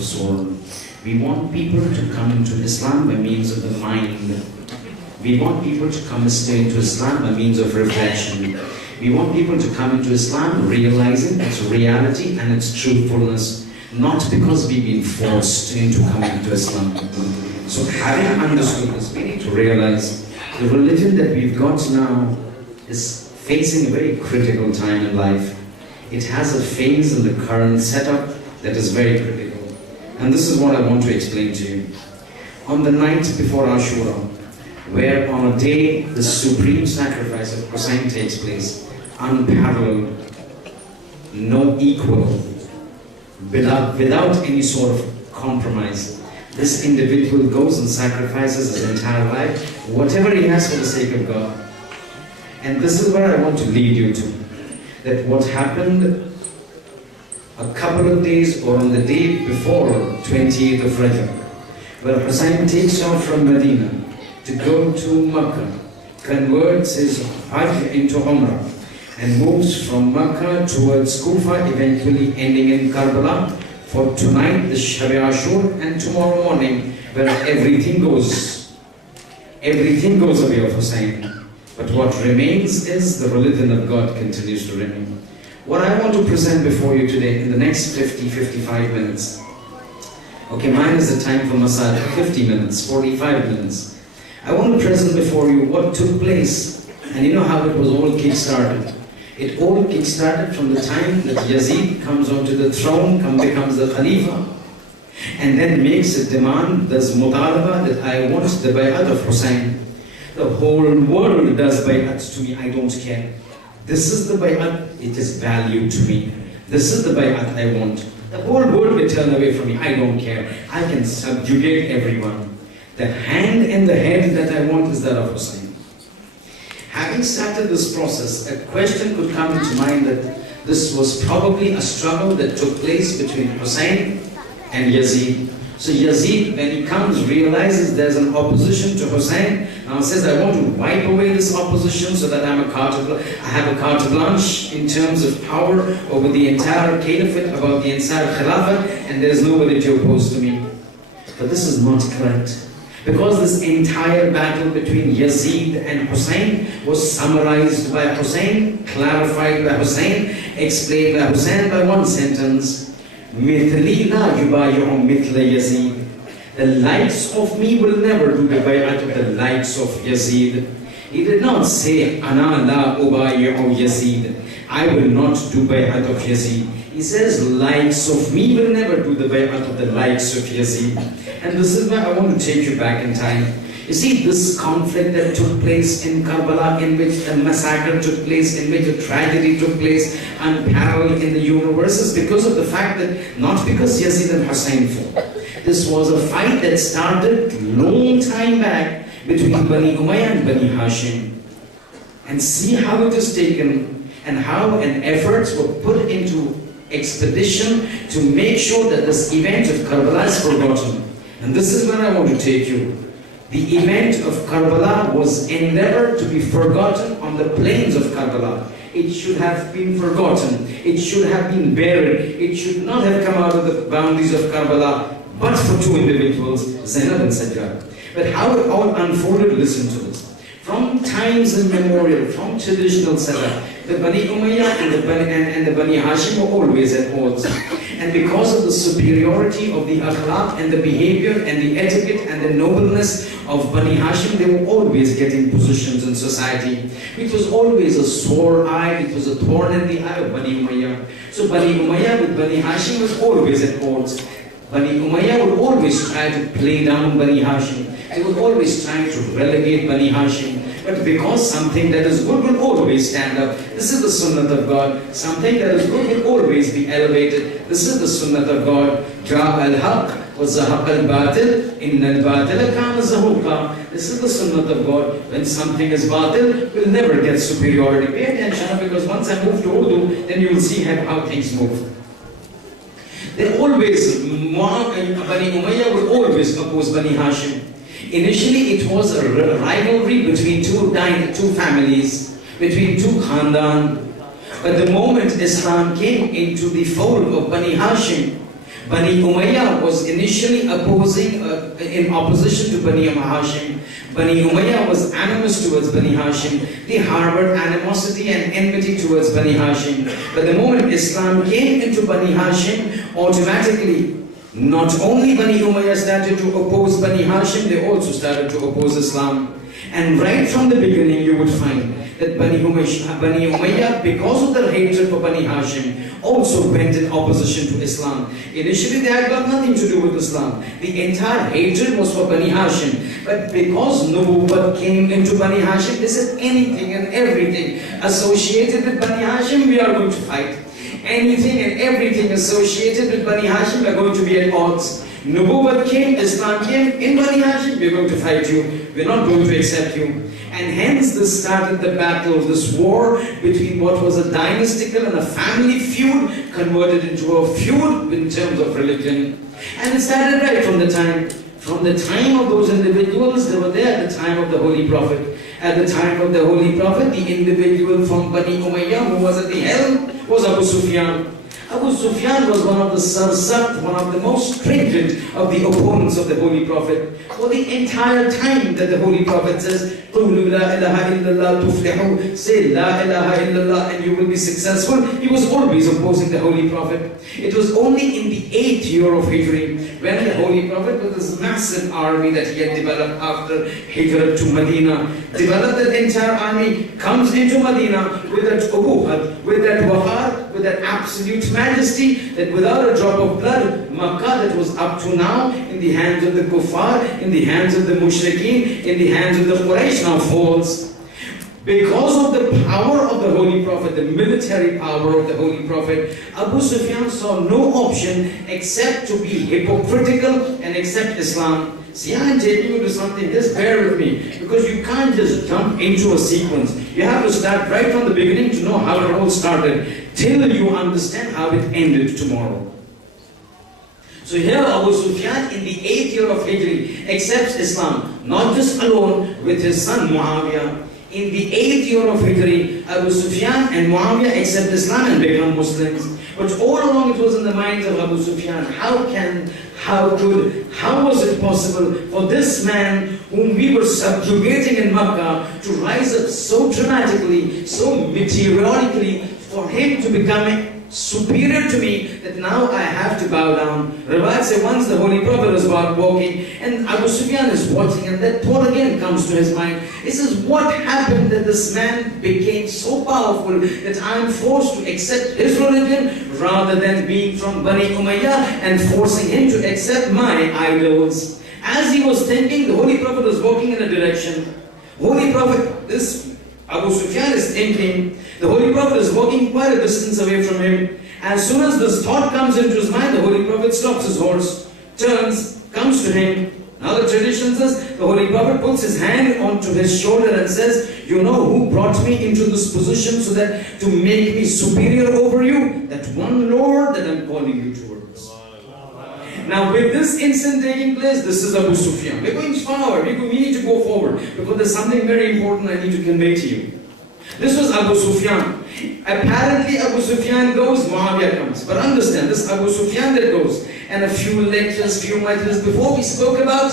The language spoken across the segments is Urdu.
of sword. We want people to come into Islam by means of the mind. We want people to come into Islam by means of reflection. We want people to come into Islam realizing its reality and its truthfulness, not because we've been forced into coming into Islam. So having understood this, we need to realize the religion that we've got now is facing a very critical time in life. It has a phase in the current setup that is very critical. And this is what I want to explain to you. On the night before Ashura, where on a day the supreme sacrifice of Hussein takes place, unparalleled, no equal, without any sort of compromise. This individual goes and sacrifices his entire life, whatever he has for the sake of God. And this is where I want to lead you to. That what happened a couple of days or on the day before 28th of Rajab, where Hussein takes off from Medina to go to Makkah, converts his Hajj into Umrah, and moves from Makkah towards Kufa, eventually ending in Karbala for tonight, the Shab Ashur, and tomorrow morning, where everything goes away of Hussein. But what remains is the religion of God continues to remain. What I want to present before you today in the next 55 minutes. Okay, mine is the time for Masad, 50 minutes, 45 minutes. I want to present before you what took place, and you know how it was all kick-started. It all kick-started from the time that Yazid comes onto the throne, becomes the Khalifa, and then makes a demand, does mutalaba, that I want the bay'at of Hussein. The whole world does bay'at to me, I don't care. This is the bay'at, it is value to me. This is the bay'at I want. The whole world will turn away from me, I don't care. I can subjugate everyone. The hand and the head that I want is that of Hussein. Having started this process, a question could come into mind that this was probably a struggle that took place between Hussein and Yazid. So Yazid, when he comes, realizes there's an opposition to Hussein. Now says, I want to wipe away this opposition so that I have a carte blanche in terms of power over the entire caliphate, about the entire khilafah, and there's nobody to oppose to me. But this is not correct. Because this entire battle between Yazid and Hussein was summarized by Hussein, clarified by Hussein, explained by Hussein by one sentence. مِثْلِي لَا يُبَايِعُ مِثْلَ يَزِيدٍ. The likes of me will never do the bay'at of the likes of Yazid. He did not say, أَنَا لَا أُبَايِعُ يَزِيدٍ. I will not do bay'at of Yazid. He says, likes of me will never do the bay'at of the likes of Yazid. And this is where I want to take you back in time. You see, this conflict that took place in Karbala, in which a massacre took place, in which a tragedy took place, unparalleled in the universe, is because of the fact that, not because Yazid and Hussein fought. This was a fight that started long time back between Bani Umayyah and Bani Hashim. And see how it is taken, and how efforts were put into expedition to make sure that this event of Karbala is forgotten. And this is where I want to take you. The event of Karbala was endeavored to be forgotten on the plains of Karbala. It should have been forgotten. It should have been buried. It should not have come out of the boundaries of Karbala, but for two individuals, Zainab and Sajjad. But how it all unfolded, listen to this. From times immemorial, from traditional setup, the Bani Umayyah and the Bani Hashim were always at odds. And because of the superiority of the akhlaq and the behavior and the etiquette and the nobleness of Bani Hashim, they were always getting positions in society. It was always a sore eye, it was a thorn in the eye of Bani Umayyah. So Bani Umayyah with Bani Hashim was always at odds. Bani Umayyah would always try to play down Bani Hashim. They would always try to relegate Bani Hashim. But because something that is good will always stand up. This is the sunnah of God. Something that is good will always be elevated. This is the sunnah of God. Ja al-haq wa zahaq al-batil inna al-batila kana zahuqa. This is the sunnah of God. When something is batil, we'll never get superiority. Pay attention, because once I move to Urdu, then you will see how things move. They always, Bani Umayyah would always oppose Bani Hashim. Initially, it was a rivalry between two families, between two khandan. But the moment Islam came into the fold of Bani Hashim, Bani Umayyah was initially in opposition to Bani Hashim. Bani Umayyah was animous towards Bani Hashim. They harbored animosity and enmity towards Bani Hashim. But the moment Islam came into Bani Hashim, automatically, not only Bani Umayyah started to oppose Bani Hashim, they also started to oppose Islam. And right from the beginning, you would find that Bani Umayyah, because of their hatred for Bani Hashim, also went in opposition to Islam. Initially, they had got nothing to do with Islam. The entire hatred was for Bani Hashim. But because Nubuwwat came into Bani Hashim, they said anything and everything associated with Bani Hashim, we are going to fight. Anything and everything associated with Bani Hashim are going to be at odds. Nubuwwat came, Islam came, in Bani Hashim, we're going to fight you. We're not going to accept you. And hence this started the battle, this war between what was a dynastical and a family feud converted into a feud in terms of religion. And it started right from the time of those individuals. They were there at the time of the Holy Prophet. At the time of the Holy Prophet, the individual from Bani Umayyah who was at the helm was Abu Sufyan. Abu Sufyan was one of the sarsakt, one of the most stringent of the opponents of the Holy Prophet. For the entire time that the Holy Prophet says, قُولُوا لَا إِلَهَ إِلَّا اللَّهُ تُفْلِحُوا, say La ilaha illallah and you will be successful, he was always opposing the Holy Prophet. It was only in the 8th year of Hijri, when the Holy Prophet, with this massive army that he had developed after Hijrah to Medina, developed that entire army, comes into Medina with that ubuhat, with that waqar, with that absolute majesty, that without a drop of blood, Makkah that was up to now in the hands of the kuffar, in the hands of the mushrikeen, in the hands of the Quraysh, now falls. Because of the power of the Holy Prophet, the military power of the Holy Prophet, Abu Sufyan saw no option except to be hypocritical and accept Islam. See, I'm taking you to something, just bear with me, because you can't just jump into a sequence. You have to start right from the beginning to know how it all started, till you understand how it ended tomorrow. So here Abu Sufyan in the 8th year of Hijri accepts Islam, not just alone with his son Muawiyah. In the 8th year of Hijri, Abu Sufyan and Muawiyah accept Islam and become Muslims. But all along it was in the minds of Abu Sufyan, how was it possible for this man whom we were subjugating in Makkah to rise up so dramatically, so meteorically, for him to become superior to me, that now I have to bow down. Rawat says once the Holy Prophet was walking and Abu Sufyan is watching, and that thought again comes to his mind. He says, what happened that this man became so powerful that I am forced to accept his religion rather than being from Bani Umayyah and forcing him to accept my idols? As he was thinking, the Holy Prophet was walking in a direction. Holy Prophet, this Abu Sufyan is thinking, the Holy Prophet is walking quite a distance away from him. As soon as this thought comes into his mind, the Holy Prophet stops his horse, turns, comes to him. Now the tradition says, the Holy Prophet puts his hand onto his shoulder and says, you know who brought me into this position so that to make me superior over you? That one Lord that I'm calling you towards. Now with this incident taking place, this is Abu Sufyan. We're going forward, we need to go forward, because there's something very important I need to convey to you. This was Abu Sufyan. Apparently Abu Sufyan goes, Muawiyah comes. But understand, this Abu Sufyan that goes, and a few lectures, few matters before we spoke about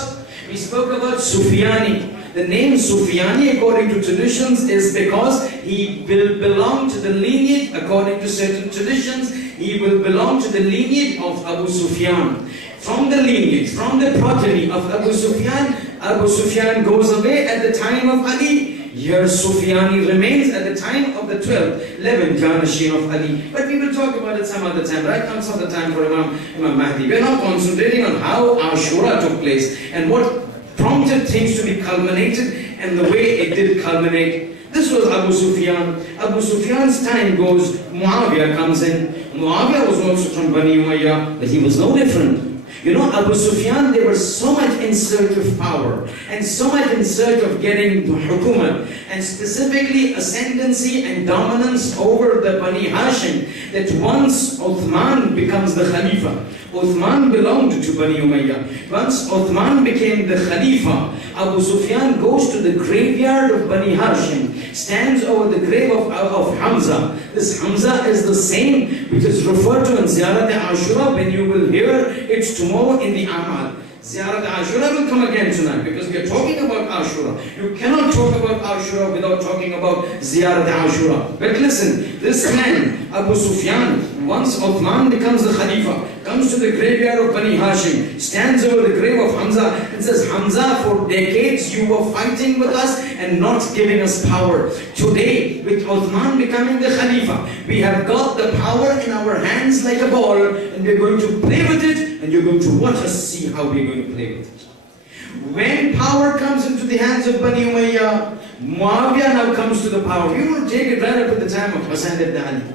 Sufyani. The name Sufyani, according to traditions, is because he will belong to the lineage, according to certain traditions, he will belong to the lineage of Abu Sufyan. From the lineage, from the progeny of Abu Sufyan goes away at the time of Ali. Here Sufyani remains at the time of the 12th, 11th generation of Ali. But we will talk about it some other time. Right now it's not the time for Imam Mahdi. We are not concentrating on how Ashura took place and what prompted things to be culminated and the way it did culminate. This was Abu Sufyan. Abu Sufyan's time goes, Muawiyah comes in. Muawiyah was also from Bani Umayyah, but he was no different. You know, Abu Sufyan, they were so much in search of power and so much in search of getting the hukumat and specifically ascendancy and dominance over the Bani Hashim, that once Uthman becomes the Khalifa, Uthman belonged to Bani Umayyah. Once Uthman became the Khalifa, Abu Sufyan goes to the graveyard of Bani Hashim, stands over the grave of Hamza. This Hamza is the same which is referred to in Ziyarat Ashura. When you will hear it's tomorrow in the Amal. Ziyarat Ashura will come again tonight because we are talking about Ashura. You cannot talk about Ashura without talking about Ziyarat Ashura. But listen, this man, Abu Sufyan, once Uthman becomes the Khalifa, comes to the graveyard of Bani Hashim, stands over the grave of Hamza and says, Hamza, for decades you were fighting with us and not giving us power. Today, with Uthman becoming the Khalifa, we have got the power in our hands like a ball and we're going to play with it and you're going to watch us see how we're going to play with it. When power comes into the hands of Bani Umayyah, Muawiyah now comes to the power. We will take it right up at the time of Hassan ibn Ali.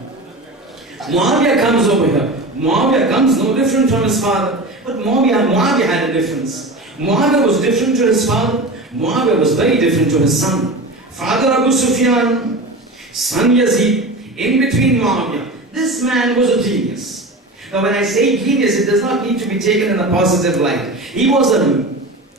Muawiyah comes over here. Muawiyah comes no different from his father. But Muawiyah had a difference. Muawiyah was different to his father. Muawiyah was very different to his son. Father Abu Sufyan, son Yazid, in between Muawiyah. This man was a genius. Now when I say genius, it does not need to be taken in a positive light. He was a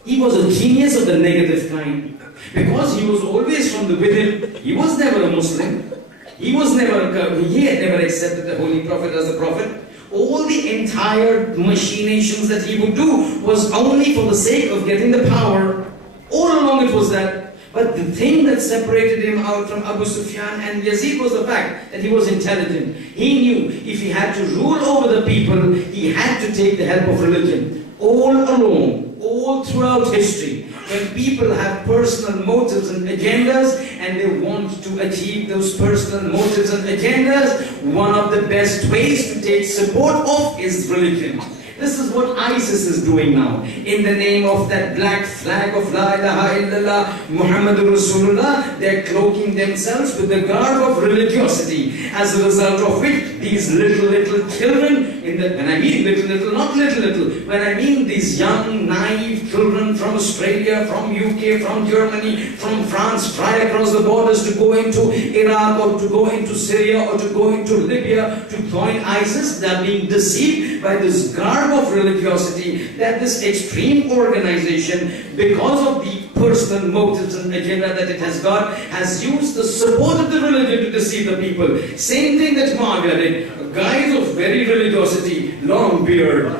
genius of the negative kind. Because he was always from the within. He was never a Muslim. He had never accepted the Holy Prophet as a prophet. All the entire machinations that he would do was only for the sake of getting the power. All along it was that. But the thing that separated him out from Abu Sufyan and Yazid was the fact that he was intelligent. He knew if he had to rule over the people, he had to take the help of religion. All along, all throughout history, when people have personal motives and agendas and they want to achieve those personal motives and agendas, one of the best ways to take support of is religion. This is what ISIS is doing now. In the name of that black flag of La ilaha illallah Muhammadur Rasulullah, they are cloaking themselves with the garb of religiosity. As a result of which, these little children, when I mean little, not little, when I mean these young, naive children from Australia, from UK, from Germany, from France, fly across the borders to go into Iraq or to go into Syria or to go into Libya to join ISIS, they are being deceived by this garb of religiosity that this extreme organization, because of the personal motives and agenda that it has got, has used the support of the religion to deceive the people. Same thing that Muawiyah did. Guys of very religiosity, long beard,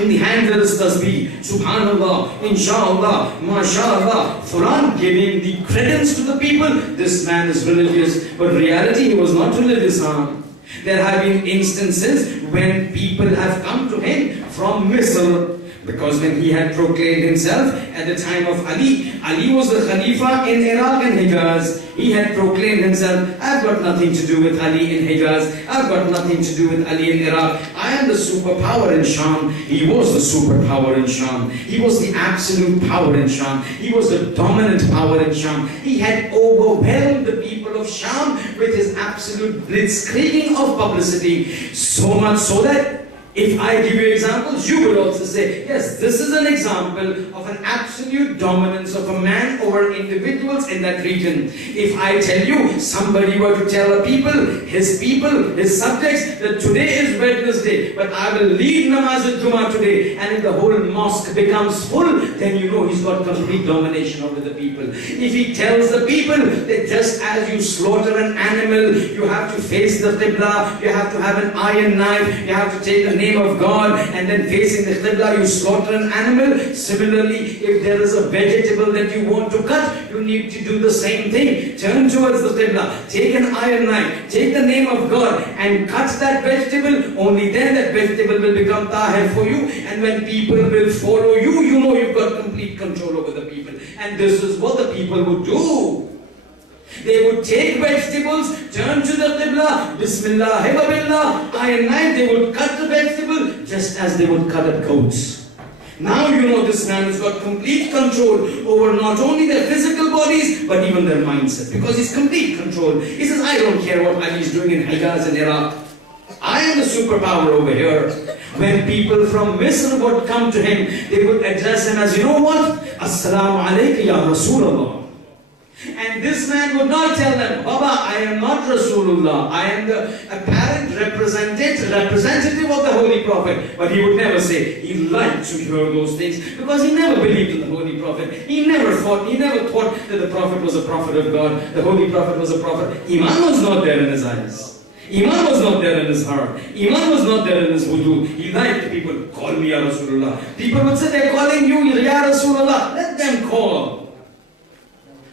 in the hand there is tasbih, subhanallah, inshallah, mashallah, Fulan giving the credence to the people. This man is religious, but in reality he was not religious. There have been instances when people have come to him from Misr, because when he had proclaimed himself at the time of Ali was the Khalifa in Iraq and Hijaz. He had proclaimed himself, I've got nothing to do with Ali in Hijaz, I've got nothing to do with Ali in Iraq, I am the superpower in Sham. He was the superpower in Sham. He was the absolute power in Sham. He was the dominant power in Sham. He had overwhelmed the people of Sham with his absolute blitzkrieging of publicity, so much so that if I give you examples, you will also say, yes, this is an example of an absolute dominance of a man over individuals in that region. If I tell you, somebody were to tell a people, his subjects, that today is Wednesday, but I will lead Namaz al-Jum'ah today, and if the whole mosque becomes full, then you know he's got complete domination over the people. If he tells the people that just as you slaughter an animal, you have to face the Qibla, you have to have an iron knife, you have to take the name of God, and then facing the Qibla you slaughter an animal. Similarly, if there is a vegetable that you want to cut, you need to do the same thing. Turn towards the Qibla, take an iron knife, take the name of God and cut that vegetable. Only then that vegetable will become tahir for you, and when people will follow you, you know you've got complete control over the people. And this is what the people would do. They would take vegetables, turn to the Qibla, Bismillah, Hibabillah, iron knife, they would cut the vegetable just as they would cut up goats. Now you know this man has got complete control over not only their physical bodies, but even their mindset, because he's complete control. He says, I don't care what Ali is doing in Hijaz and Iraq. I am the superpower over here. When people from Misr would come to him, they would address him as, you know what? Assalamu alaikum ya Rasulullah. And this man would not tell them, Baba, I am not Rasulullah, I am the apparent representative of the Holy Prophet. But he would never say, he liked to hear those things, because he never believed in the Holy Prophet. He never thought that the Prophet was a prophet of God, the Holy Prophet was a prophet. Iman was not there in his eyes. Iman was not there in his heart. Iman was not there in his wudu. He liked people, call me Ya Rasulullah. People would say, they're calling you Ya Rasulullah. Let them call.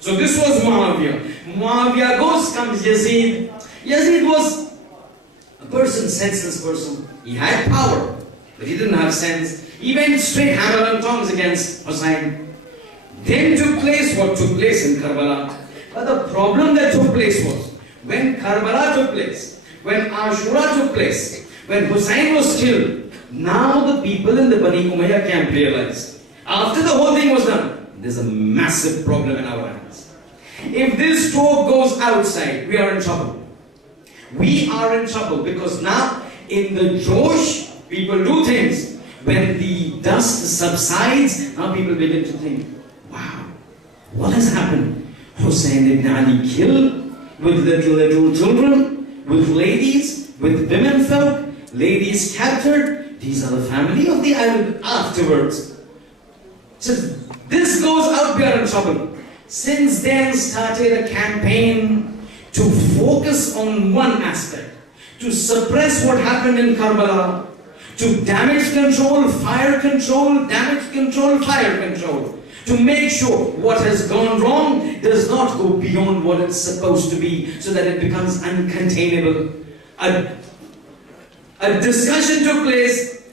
So this was Muawiyah. Muawiyah goes, comes Yazid. Yazid was a person, senseless person. He had power, but he didn't have sense. He went straight hammer and tongs against Hussein. Then took place what took place in Karbala. But the problem that took place was, when Karbala took place, when Ashura took place, when Hussein was killed, now the people in the Bani Umayyah camp realized, after the whole thing was done, there's a massive problem in our hands. If this talk goes outside, we are in trouble. We are in trouble because now in the Josh, people do things. When the dust subsides, now people begin to think, wow, what has happened? Hussein ibn Ali killed with little children, with ladies, with women folk, ladies captured. These are the family of the island afterwards. So this goes out, we are in trouble. Since then started a campaign to focus on one aspect, to suppress what happened in Karbala, to damage control, fire control, damage control, fire control, to make sure what has gone wrong does not go beyond what it's supposed to be, so that it becomes uncontainable. A discussion took place.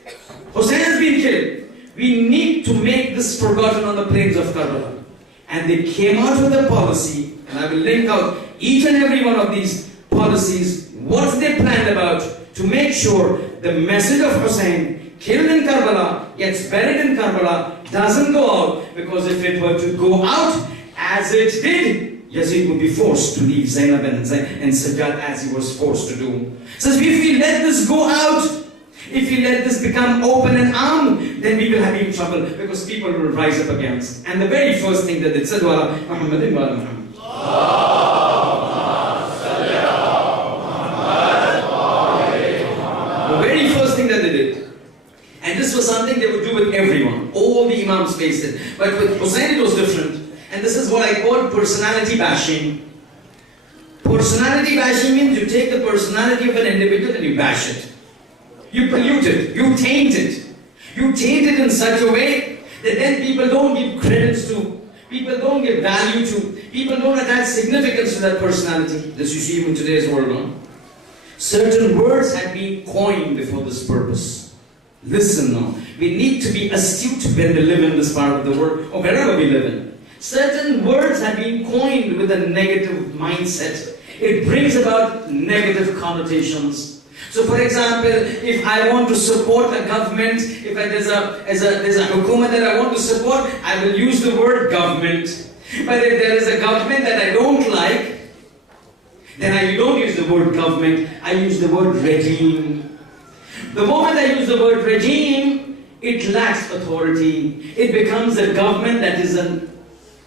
Hussein has been killed. We need to make this forgotten on the plains of Karbala. And they came out with a policy, and I will link out each and every one of these policies, what they planned about to make sure the message of Hussein, killed in Karbala, gets buried in Karbala, doesn't go out, because if it were to go out as it did, Yazid would be forced to leave Zainab and Sajjad as he was forced to do. So if we let this go out, if we let this become open and armed, then we will have in trouble, because people will rise up against. And the very first thing that they said was, Muhammadin wa ala Muhammad. The very first thing that they did. And this was something they would do with everyone. All the Imams faced it. But with Hussein it was different. And this is what I call personality bashing. Personality bashing means you take the personality of an individual and you bash it. You pollute it, you taint it. You taint it in such a way that then people don't give credence to, people don't give value to, people don't attach significance to that personality. This you see in today's world. No? Certain words had been coined before this purpose. Listen now, we need to be astute when we live in this part of the world, or wherever we live in. Certain words have been coined with a negative mindset. It brings about negative connotations. So for example, if I want to support a government, if there's a hukumah that I want to support, I will use the word government. But if there is a government that I don't like, then I don't use the word government, I use the word regime. The moment I use the word regime, it lacks authority. It becomes a government that is an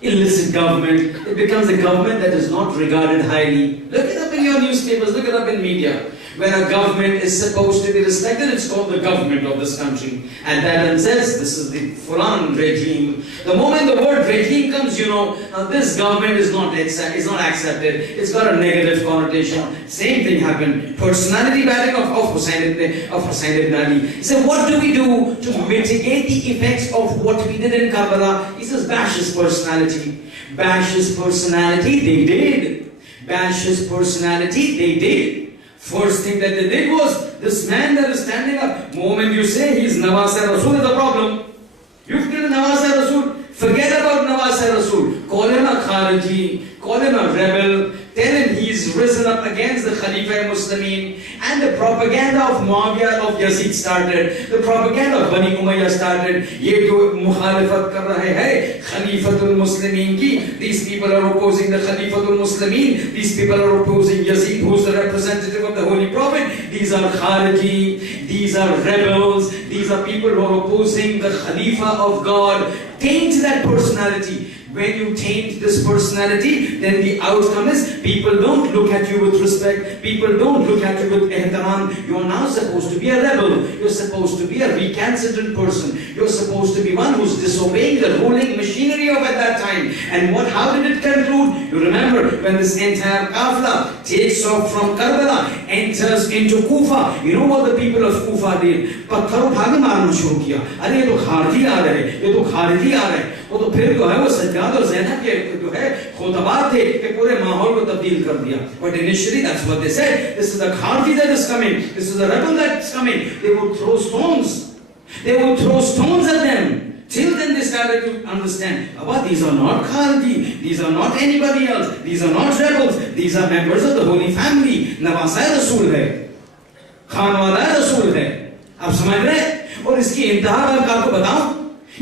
illicit government. It becomes a government that is not regarded highly. Look it up in your newspapers, look it up in media. When a government is supposed to be respected, it's called the government of this country. And that then says, this is the Fulan regime. The moment the word regime comes, you know, now this government is not accepted. It's got a negative connotation. Same thing happened. Personality bashing of Hussein ibn Ali. He said, what do we do to mitigate the effects of what we did in Karbala? He says, bash his personality. Bash his personality, they did. Bash his personality, they did. First thing that they did was, this man that is standing up, moment you say he's Nawaz al-Rasul is a problem. You've killed Nawaz al-Rasul, forget about Nawaz al-Rasul. Call him a Khariji, call him a rebel, tell him he's risen up against the Khalifa Muslimin. And the propaganda of Muawiyah of Yazid started. The propaganda of Bani Umayyah started. Ye jo mukhalifat kar rahe hai Khalifatul Muslimin ki. These people are opposing the Khalifatul Muslimin. These people are opposing Yazid, who's the representative of the Holy Prophet. These are Khariji. These are rebels. These are people who are opposing the Khalifa of God. Taint that personality. When you taint this personality, then the outcome is people don't look at you with respect. People don't look at you with ihtaram. You are now supposed to be a rebel. You're supposed to be a recalcitrant person. You're supposed to be one who's disobeying the ruling machinery of at that time. And how did it conclude? You remember when this entire qafla takes off from Karbala, enters into Kufa. You know what the people of Kufa did? پتھر اٹھا کے مارنا شروع کیا. ارے یہ تو خارجی آ رہے, یہ تو خارجی آ رہے. وہ تو پھر جو ہے وہ سجاد اور زینب کے جو ہے خطبات تھے کہ پورے ماحول کو تبدیل کر دیا. But initially that's what they said. This is the Kharji that is coming. This is the rebel that's coming. They would throw stones. They would throw stones at them. Till then they started to understand, Abba, these are not Kharji. These are not anybody else. These are not rebels. These are members of the Holy Family. Nawasai Rasool hai. Khanwada Rasool hai. آپ سمجھ رہے ہیں. اور اس کی انتہا میں آپ کو بتاؤں,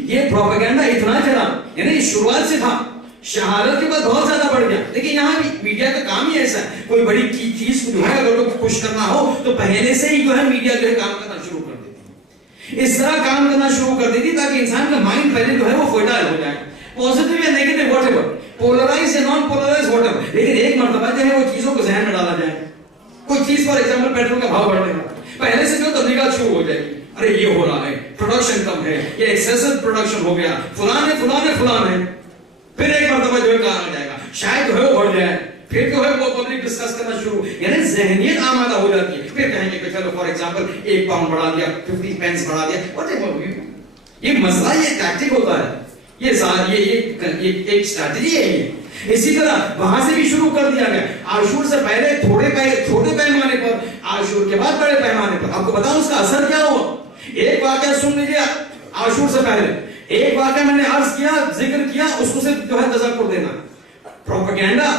یہ پروپیگنڈا اتنا چلا, یعنی شروعات سے تھا, شہادت کے بعد بہت زیادہ بڑھ گیا. لیکن یہاں بھی میڈیا کا کام ہی ایسا ہے, کوئی بڑی چیز جو ہے اگر لوگ خوش کرنا ہو تو پہلے سے ہی جو ہے میڈیا جو ہے کام کرنا شروع کر دیتی, اس طرح کام کرنا شروع کر دیتی تاکہ انسان کا مائنڈ پہلے جو ہے وہ فرٹائل ہو جائے, پازیٹیو یا نیگیٹو واٹ ایور, پولرائز یا نان پولرائز واٹ ایور. لیکن ایک مرتبہ جو ہے وہ چیزوں کو ذہن میں ڈالا جائے, کوئی چیز فار ایگزامپل پیٹرول کا بھاؤ بڑھنے لگا, پہلے سے جو تبلیغات شروع ہو جائے گی, ارے یہ ہو رہا ہے, پروڈکشن کم ہے, یہ ایکسیسو پروڈکشن ہو گیا, فلاں ہے. پھر ایک مرتبہ جو ہے کہا آ جائے گا, شاید جو ہے وہ بڑھ جائے, پھر جو ہے وہ پبلک ڈسکس کرنا شروع, یعنی ذہنیت آمادہ ہو جاتی ہے. پھر کہیں گے کہ چلو فار ایگزامپل 1 پاؤنڈ بڑھا دیا, 50 پینس بڑھا دیا. یہ مسئلہ, یہ ٹیکٹک ہوتا ہے, یہ ایک اسٹریٹجی ہے. یہ اسی طرح وہاں سے بھی شروع کر دیا گیا. عاشور سے پہلے چھوٹے پیمانے پر, عاشور کے بعد بڑے پیمانے پر. آپ کو بتاؤں اس کا اثر کیا ہوا. ایک واقعہ سن لیجیے عاشور سے پہلے, ایک واقعہ میں نے عرض کیا, ذکر کیا, اس کو صرف جو ہے تذکر دینا. پروپیگنڈا,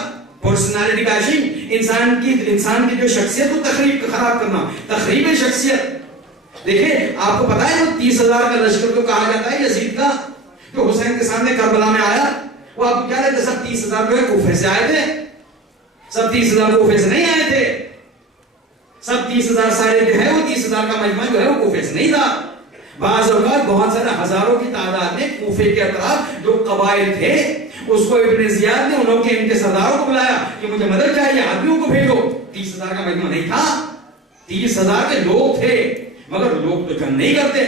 پرسنالٹی بیشنگ, انسان کی جو شخصیت کو خراب کرنا, تخریب شخصیت. دیکھیں آپ کو پتا ہے وہ 30,000 کا لشکر کو کہا جاتا ہے یزید کا, جو حسین کے سامنے کربلا میں آیا, وہ آپ کو کیا لگتا ہے سب 30,000 جو ہے کوفے سے آئے تھے؟ سب 30,000 کوفے سے نہیں آئے تھے. سب 30,000 سارے جو ہے وہ 30,000 کا مجمع جو ہے وہ کوفے سے نہیں تھا. بعض اوقات بہت سارے ہزاروں کی تعداد میں کوفے کے اطراف جو قبائل تھے, اس کو ابن زیاد نے انہوں کے ان کے سرداروں کو بلایا کہ مجھے مدد چاہیے, آدمیوں کو بھیجو. 30,000 کا مجمع نہیں تھا, 30,000 کے لوگ تھے, مگر لوگ تو جنگ نہیں کرتے,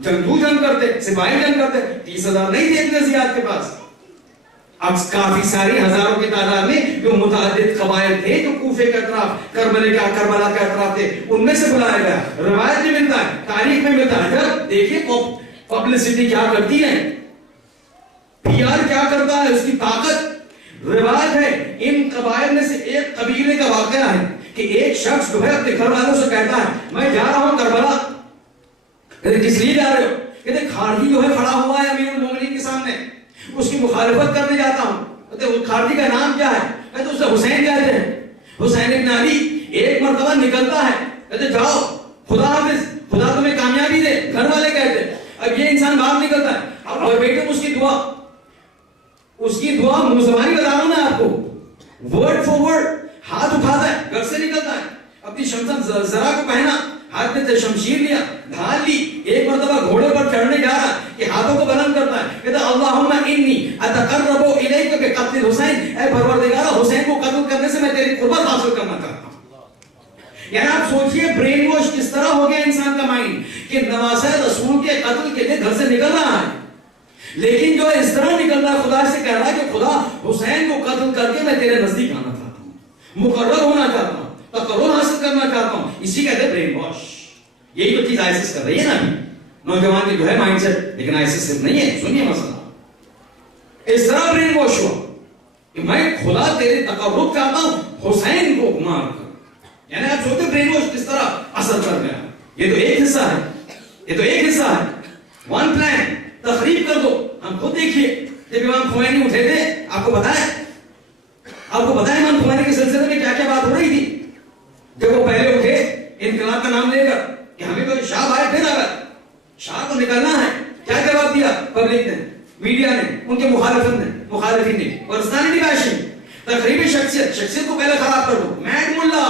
جنگجو جنگ کرتے, سپاہی جنگ کرتے. 30,000 نہیں تھے ابن زیاد کے پاس. اب کافی ساری ہزاروں کی تعداد میں جو متعدد قبائل تھے جو کوفے کے اطراف, کربلا کے اطراف تھے, ان میں سے بلایا گیا. روایت میں ملتا ہے, تاریخ میں ملتا ہے. جب دیکھیے پبلسٹی کیا کرتی ہے, پی آر کیا کرتا ہے, اس کی طاقت. روایت ہے ان قبائل میں سے ایک قبیلے کا واقعہ ہے کہ ایک شخص جو ہے اپنے گھر والوں سے کہتا ہے میں جا رہا ہوں کربلا. کہتے کس لیے جا رہے ہو؟ کہتے خارجی جو ہے کھڑا ہوا ہے امیر المومنین کے سامنے, اس کی مخالفت کرنے جاتا ہوں. کہتے خارجی کا نام کیا ہے؟ کہتے اسے حسین کہتے ہیں, حسین ابن علی. ایک مرتبہ نکلتا ہے, کہتے جاؤ خدا حافظ, خدا تمہیں کامیابی دے, گھر والے کہتے. اب یہ انسان باہر نکلتا ہے اور بیٹے اس کی دعا منہ زبانی بتا رہا ہوں میں آپ کو, ورڈ فور ورڈ, ہاتھ اٹھاتا ہے, گھر سے نکلتا ہے, اپنی شمشیر زرا کو پہنا, ہاتھ میں شمشیر لیا, ڈھال لی, ایک مرتبہ گھوڑے پر چڑھنے جا رہا کہ ہاتھوں کو بلند کرتا ہے, کہتا اللہم انی اتقرب الیک بقتل حسین, اے پروردگار حسین کو قتل کرنے سے میں تیری قربت حاصل کرنا چاہتا ہوں. یعنی آپ سوچئے برین واش کس طرح ہو گیا انسان کا مائنڈ کہ نواسہ رسول کے قتل کے لیے گھر سے نکل رہا ہے, لیکن جو اس طرح نکل رہا ہے خدا سے کہہ رہا ہے کہ خدا حسین کو قتل کر کے میں تیرے نزدیک آنا چاہتا ہوں, مقرر ہونا چاہتا ہوں, تقرر حاصل کرنا چاہتا ہوں. اسی کہتے ہیں برین واش. یہی تو چیز آئیسس کر رہی ہے نا ابھی نوجوان کی جو ہے مائنڈ سیٹ. لیکن آئیسس صرف نہیں ہے, سنیے مسئلہ. اس طرح برین واش ہوا کہ میں خدا تیرے تقرب چاہتا ہوں, حسین کو مار کر. یعنی آپ سوچتے برین واش کس طرح اثر کر گیا. یہ تو ایک حصہ ہے, یہ تو ایک حصہ ہے. ون پلان, تخریب کر دو. ہم خود دیکھیے جب امام خمینی اٹھے تھے, آپ کو بتائیں امام خمینی کے سلسلے میں کیا کیا بات ہو رہی تھی. جب وہ پہلے اٹھے انقلاب کا نام لے کر کہ ہمیں تو شاہ بھائی پھر آ گئے, شاہ کو نکلنا ہے, کیا جواب دیا پبلک نے, میڈیا نے, ان کے مخالفین نے, پرسنالٹی بیشنگ, تخریبی شخصیت کو پہلے خراب کر دو. میڈ ملا,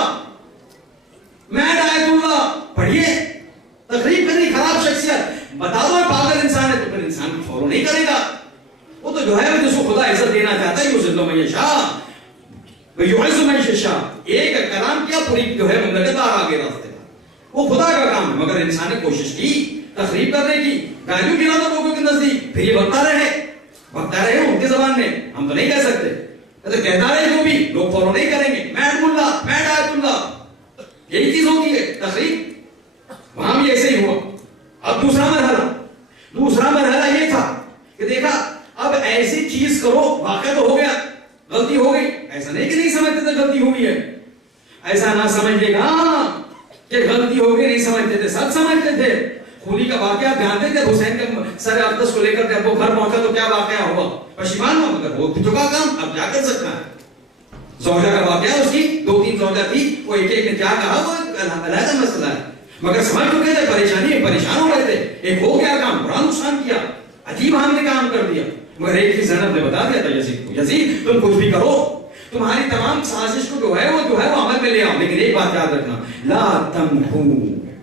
میڈ آیت اللہ پڑھیے, تخریب کرنی, خراب شخصیت, بتا دو پاگل انسان ہے, تو پھر انسان کو فالو نہیں کرے گا. وہ تو تو جو ہے جس کو خدا عزت دینا چاہتا ہے یعز من یشاء ویعز من یشاء، ایک کلام کیا پوری جو ہے مملکت آگے راستے کا، وہ خدا کا کام ہے، مگر انسان نے کوشش کی تخریب کرنے کی، گالیوں گرانا لوگوں کے نزدیک، پھر یہ بکتا رہے ان کی زبان میں، ہم تو نہیں کہہ سکتے، کہتا رہے جو بھی لوگ فالو نہیں کریں گے، میڈ ملا میڈ آیت اللہ، یہی چیز ہوتی ہے تخریب، وہاں بھی ایسے ہی ہوا۔ اب دوسرا مرحلہ یہ تھا کہ دیکھا اب ایسی چیز کرو، واقع تو ہو گیا، غلطی ہو گئی، ایسا نہیں کہ نہیں سمجھتے تھے غلطی ہوئی ہے، ایسا نہ سمجھے گا کہ غلطی ہو گئی، نہیں سمجھتے تھے، سب سمجھتے تھے۔ خولی کا واقعہ جانتے تھے، حسین کے سر اقدس کو لے کر جب وہ گھر پہنچا تو کیا واقعہ ہوا، پشیمان ہوا، مگر ہو چکا کام، اب کیا کر سکتا ہے۔ زوجہ کا واقعہ، اس کی 2-3 زوجہ تھی، وہ ایک نے کیا کہا وہ علیحدہ مسئلہ ہے، مگر سمجھ چکے تھے، پریشان ہو رہے تھے، ایک ہو گیا کام، برا نقصان کیا، عجیب ہم نے کام کر دیا، مگر ایک ہی زینب نے بتا دیا تھا یزید کو، یزید تم کچھ بھی کرو، تمہاری تمام سازش کو جو ہے وہ عمل میں لے آؤ، لیکن ایک بات یاد رکھنا، لا تمحو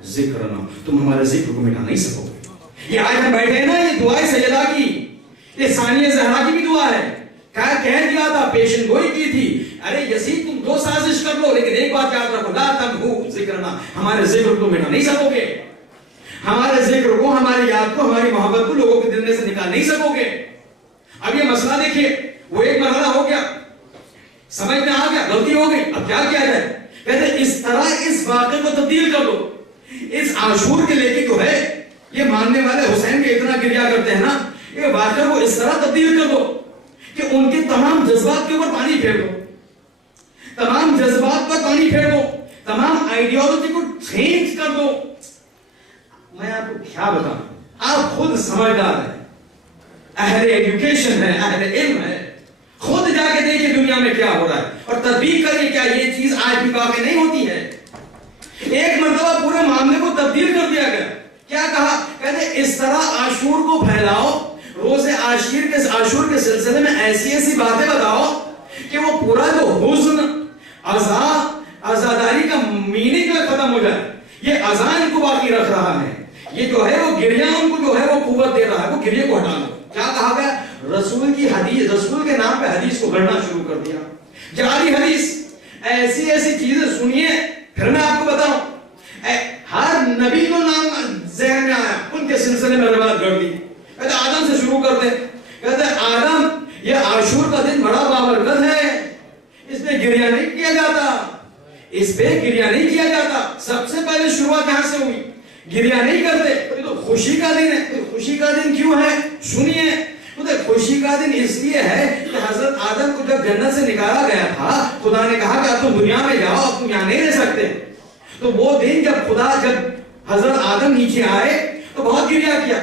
ذکرنا، تم ہمارے ذکر کو مٹا نہیں سکو گے۔ یہ آج ہم بیٹھے ہیں نا، یہ دعا سیدہ کی، یہ ثانیہ زہرا کی بھی دعا ہے، کہہ دیا تھا، پیشن گوئی کی تھی، ارے یزید تم جو سازش کر لو، لیکن ایک بات یاد رکھو، لا تمحو ذکرنا، ہمارے ذکر کو مٹا نہیں سکو گے، ہمارے ذکر کو، ہماری یاد کو، ہماری محبت کو لوگوں کے دل میں سے نکال نہیں سکو گے۔ اب یہ مسئلہ دیکھیے، وہ ایک مرحلہ ہو گیا، سمجھ میں آ گیا، غلطی ہو گئی، اب کیا کیا جائے؟ کہتے اس طرح اس واقعے کو تبدیل کر دو، اس عاشور کے لے کے جو ہے یہ ماننے والے حسین کے اتنا گریا کرتے ہیں نا، یہ واقعے کو اس طرح تبدیل کر دو کہ ان کے تمام جذبات کے اوپر پانی پھیر دو، تمام جذبات پر پانی پھیر دو، تمام آئیڈیالوجی کو چینج کر دو۔ میں آپ کو کیا بتاؤں، آپ خود سمجھدار ہیں، اہل ایجوکیشن ہے، اہل علم ہے، خود جا کے دیکھیں دنیا میں کیا ہو رہا ہے اور تطبیق کریے، کیا یہ چیز آج بھی واقع نہیں ہوتی ہے؟ ایک مرتبہ پورے معاملے کو تبدیل کر دیا گیا، کیا کہا؟ کہتے اس طرح عاشور کو پھیلاؤ، روز عاشور کے سلسلے میں ایسی ایسی باتیں بتاؤ کہ وہ پورا جو حزن، عزاداری کا میننگ جو ختم ہو جائے، یہ اذان کو باقی رکھ رہا ہے، یہ جو ہے وہ گریہ ان کو جو ہے وہ قوت دے رہا ہے، وہ گریہ کو ہٹا دو۔ کیا کہا گیا؟ رسول کی حدیث، رسول کے نام پہ حدیث کو گڑنا شروع کر دیا، جعلی حدیث، ایسی ایسی چیزیں سنیے، پھر میں آپ کو بتاؤں، ہر نبی کو نام ذہن میں آیا، ان کے سلسلے میں روایت گڑ دی، کہتے آدم سے شروع کرتے، کہتے آدم یہ عاشور کا دن بڑا بابرکت ہے، اس پہ گریہ نہیں کیا جاتا، اس پہ گریہ نہیں کیا جاتا، سب سے پہلے شروعات یہاں سے ہوئی، گریہ نہیں کرتے، یہ تو خوشی کا دن ہے۔ خوشی کا دن کیوں ہے؟ سنیے، خوشی کا دن اس لیے ہے کہ حضرت آدم کو جب جنت سے نکالا گیا تھا، خدا نے کہا کہ اب تم دنیا میں جاؤ، اب تم یہاں نہیں رہ سکتے، تو وہ دن جب حضرت آدم نیچے آئے تو بہت گریہ کیا،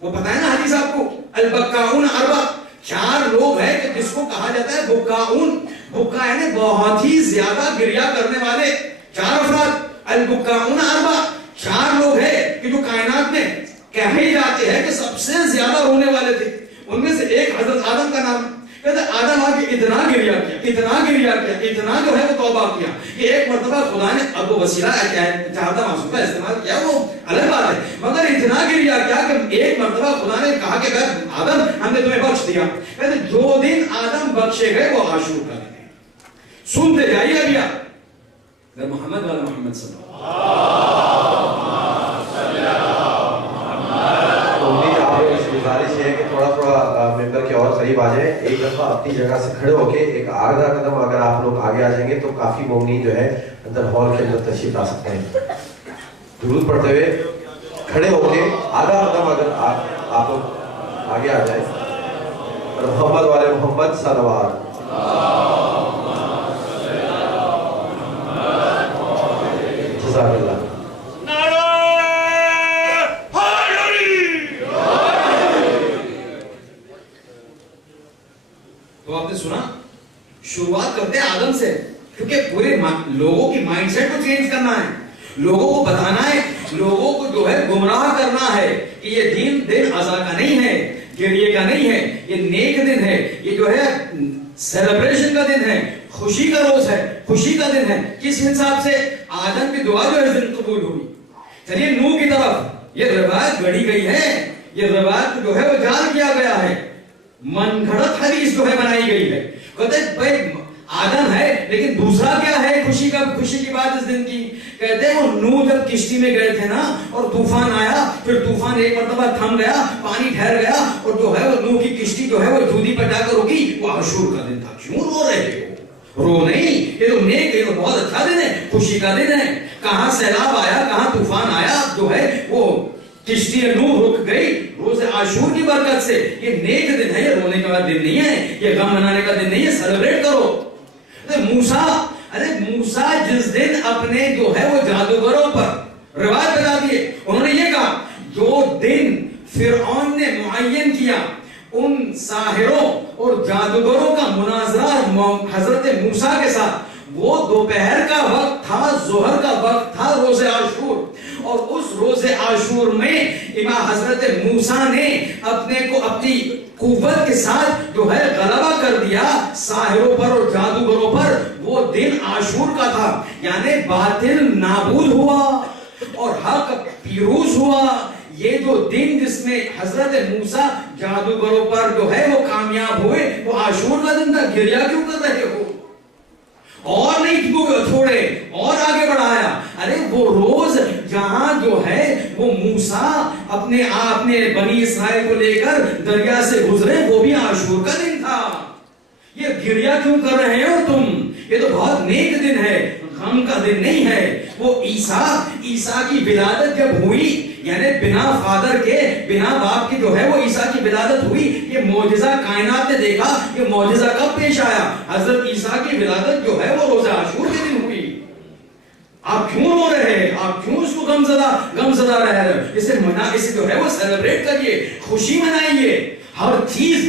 وہ پتہ ہے نا حدیث آپ کو، البکاؤن اربع، 4 لوگ ہیں کہ جس کو کہا جاتا ہے بکاؤن، بکا یعنی بہت ہی زیادہ گریہ کرنے والے 4 افراد، البکاؤن اربع، 4 لوگ ہیں کہ جو کائنات میں کہے جاتے ہیں کہ سب سے زیادہ رونے والے تھے، ان میں سے ایک حضرت آدم کا نام، کہتے آدم آگے اتنا گریہ کیا، اتنا جو ہے وہ توبہ کیا کہ ایک مرتبہ خدا نے، اب وہ وسیلہ چاہتا معصوم کا استعمال کیا، وہ الگ بات ہے، مگر اتنا گریہ کیا کہ ایک مرتبہ خدا نے کہا کہ آدم ہم نے تمہیں بخش دیا، کہتے جو دن آدم بخشے گئے وہ عاشور کا دن ہے۔ سنتے جائیے ابھی آپ، محمد والا محمد صلی اللہ گزارش ہے کہ تھوڑا ممبر کے اور قریب آ جائیں، ایک دفعہ اپنی جگہ سے کھڑے ہو کے ایک آدھا قدم اگر آپ لوگ آگے آ جائیں گے تو کافی مومنین جو ہے اندر ہال کے اندر تشریف لا سکتے ہیں۔ درود پڑھتے ہوئے کھڑے ہو کے آدھا قدم اگر آپ لوگ آگے آ جائیں، اور محمد والے محمد صلوات۔ جزاک اللہ۔ تو آپ نے سنا، شروعات کرتے ہیں آدم سے، کیونکہ پورے لوگوں کی مائنڈ سیٹ کو چینج کرنا ہے، لوگوں کو بتانا ہے، لوگوں کو جو ہے گمراہ کرنا ہے کہ یہ دن عزا کا نہیں ہے، گریے کا نہیں ہے، یہ نیک دن ہے، یہ جو ہے سیلیبریشن کا دن ہے، خوشی کا روز ہے، خوشی کا دن ہے۔ کس حساب سے؟ آدم کی دعا جو ہے دن قبول ہوئی۔ چلیے نوح کی طرف، یہ روایت گڑھی گئی ہے، یہ روایت جو ہے وہ جعل کیا گیا ہے، من گھڑت حدیث جو ہے بنائی گئی ہے. کہتے ہیں بھائی آدم ہے لیکن دوسرا کیا ہے خوشی کی بات اس دن کی. کہتے ہیں وہ نوح جب کشتی میں گئے تھے نا اور طوفان آیا, پھر طوفان ایک مرتبہ تھم گیا, پانی ٹھہر گیا اور جو ہے وہ نوح کی کشتی جو ہے وہ جودی پر جا کر رکی. وہ عاشور کا دن تھا. کیوں رو رہے ہو؟ رو نہیں, یہ تو نیک, یہ تو بہت اچھا دن ہے, خوشی کا دن ہے. کہاں سیلاب آیا, کہاں طوفان آیا, جو ہے وہ کشتی نوح رک گئی روز عاشور کی برکت سے. یہ نیک دن ہے, یہ رونے کا دن نہیں ہے, یہ غم منانے کا دن نہیں ہے. سیلیبریٹ کرو. موسیٰ جس دن اپنے جو ہے وہ جادوگروں پر روایت بتا دیے, انہوں نے یہ کہا جو دن فرعون نے معین کیا ان ساحروں اور جادوگروں کا مناظرہ حضرت موسیٰ کے ساتھ, وہ دوپہر کا وقت تھا, ظہر کا وقت تھا روز عاشور. اور اس روز عاشور میں امام حضرت موسیٰ نے اپنے کو اپنی قوت کے ساتھ جو ہے غلبہ کر دیا ساحروں پر اور جادوگروں پر. وہ دن عاشور کا تھا, یعنی باطل نابود ہوا اور حق پیروز ہوا. یہ جو دن جس میں حضرت موسیٰ جادوگروں پر جو ہے وہ کامیاب ہوئے, وہ عاشور کا دن تھا. گریہ کیوں کر رہے ہو؟ اور نہیں چھوڑے اور آگے بڑھایا. ارے وہ روز جہاں جو ہے وہ موسیٰ اپنے بنی اسرائیل کو لے کر دریا سے گزرے, وہ بھی عاشور کا دن تھا. یہ گریہ کیوں کر رہے ہو تم؟ یہ تو بہت نیک دن ہے, غم کا دن نہیں ہے. وہ عیسیٰ کی ولادت جب ہوئی, یعنی بنا فادر کے, بنا باپ کی جو ہے وہ عیسیٰ کی ولادت ہوئی. یہ معجزہ کائنات نے دیکھا. یہ معجزہ کب پیش آیا؟ حضرت عیسیٰ کی ولادت جو ہے وہ روز عاشور کے دن ہوئی. آپ کیوں رو رہے ہیں؟ آپ کیوں اس کو غم زدہ رہ رہے ہیں؟ اسے جو ہے وہ سیلیبریٹ کریے, خوشی منائیے. ہر چیز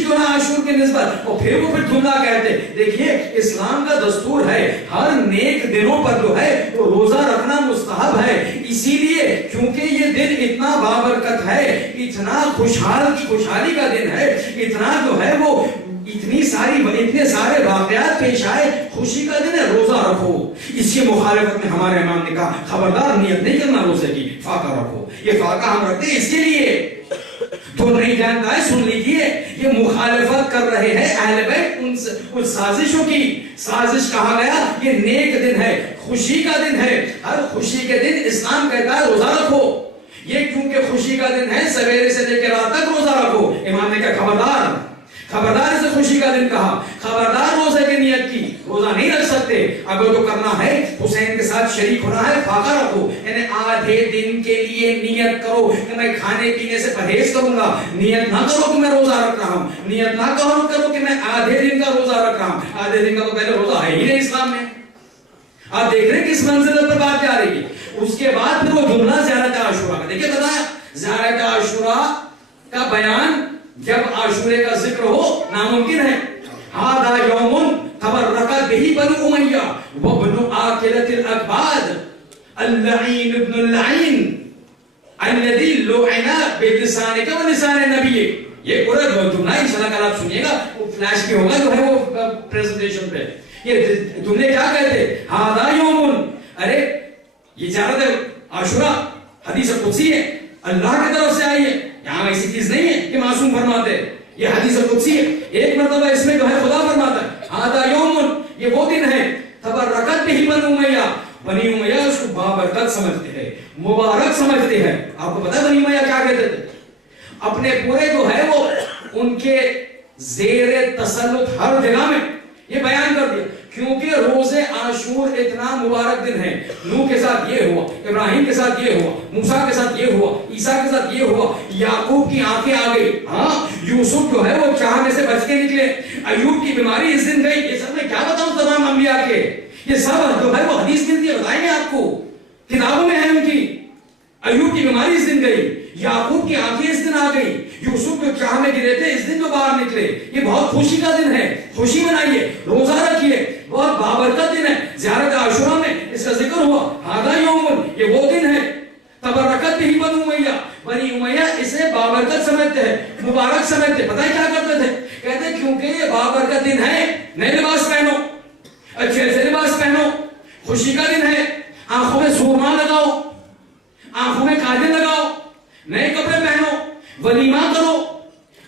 جو ہے عاشور کے نسبت. اور پھر جملہ کہتے, دیکھیے اسلام کا دستور ہے ہر نیک دنوں پر جو ہے وہ روزہ رکھنا مستحب ہے. اسی لیے کیونکہ یہ دن اتنا بابرکت ہے, اتنا خوشحالی کا دن ہے, اتنا جو ہے وہ اتنے سارے واقعات پیش آئے, خوشی کا دن ہے, روزہ رکھو. اس کی مخالفت میں ہمارے امام نے کہا خبردار نیت نہیں کرنا روزے کی, فاقہ رکھو. یہ فاقہ ہم رکھتے ہیں اس کے لیے. جو نہیں جانتا ہے سن لیجیے, یہ مخالفت کر رہے ہیں اہل بیت ان سازشوں کی. سازش کہا گیا یہ نیک دن ہے, خوشی کا دن ہے. ہر خوشی کے دن اسلام کہتا ہے روزہ رکھو. یہ کیونکہ خوشی کا دن ہے, سویرے سے لے کے رات تک روزہ رکھو. امام نے کہا خبردار اسے خوشی کا دن کہا, خبردار روزے کی نیت کی. روزہ نہیں رکھ سکتے. اگر جو کرنا ہے حسین کے ساتھ شریک ہونا ہے, فاقہ رکھو. یعنی آدھے دن کے لیے نیت کرو کہ میں کھانے پینے سے پرہیز کروں گا. نیت نہ کرو کہ میں روزہ رکھ رہا ہوں. نیت نہ کرو کہ میں آدھے دن کا روزہ رکھ رہا ہوں. آدھے دن کا تو پہلے روزہ ہے ہی نہیں اسلام میں. آپ دیکھ رہے ہیں کس منزل پر بات جا رہی ہے. اس کے بعد پھر وہ جملہ زیارت عاشورہ کا دیکھیے, بتایا زیارت عاشورہ کا بیان جب عاشورے کا ذکر ہو ناممکن ہے. ہذا یوم تبرکت بہ بنو امیہ وابن آکلۃ الاکباد اللعین ابن اللعین الذی لعن بلسانک ولسان نبی. یہ پورا جملہ انشاءاللہ کل آپ سنیے گا, وہ فلیش بھی ہوگا جو ہے وہ پریزنٹیشن پہ. یہ جملے کیا کہتے ہیں؟ ہذا یوم, ارے یہ زیارت عاشورہ حدیث قدسی ہے, اللہ کی طرف سے آئی ہے. یہاں ایسی چیز نہیں ہے کہ معصوم فرماتے, یہ حدیث قدسی ہے. ایک مرتبہ اس میں جو ہے خدا فرماتا ہے ھذا یوم, یہ وہ دن ہے تبرکت بہ بنو امیہ. بنی امیہ اس کو بابرکت سمجھتے ہیں, مبارک سمجھتے ہیں. آپ کو پتا ہے بنی امیہ کیا کہتے تھے؟ اپنے پورے جو ہے وہ ان کے زیر تسلط ہر جگہ میں یہ بیان کر دیا, کیونکہ روز عاشور اتنا مبارک دن ہے. نوح کے ساتھ یہ ہوا, ابراہیم کے ساتھ یہ ہوا, موسیٰ کے ساتھ یہ ہوا, عیسیٰ کے ساتھ یہ ہوا. یعقوب کی آنکھیں آ گئی, ہاں یوسف جو ہے وہ چاہ میں سے بچ کے نکلے. ایوب کی بیماری اس دن گئی. یہ سب میں کیا بتاؤں تمام انبیاء کے, یہ سب جو ہے وہ حدیث ملتی ہے, بتائیں گے آپ کو, کتابوں میں ہے ان کی. ایوب کی بیماری اس دن گئی, یعقوب کی آنکھیں اس دن آ گئی, یوسف جو چاہ میں گرے تھے اس دن جو باہر نکلے. یہ بہت خوشی کا دن ہے, خوشی منائیے, روزہ رکھیے, بہت بابرکت دن ہے. زیارت عاشورہ میں اس کا ذکر ہوا, ھذا یوم, یہ وہ دن ہے تبرکت بہ بنو امیہ. بنی امیہ اسے بابرکت سمجھتے ہیں, مبارک سمجھتے. پتہ ہے کیا کرتے تھے؟ کہتے ہیں کیونکہ یہ بابرکت دن ہے, نئے لباس پہنو, اچھے سے لباس پہنو, خوشی کا دن ہے, آنکھوں میں سرما لگاؤ, آنکھوں میں کاجل لگاؤ, نئے کپڑے پہنو, ولیمہ کرو,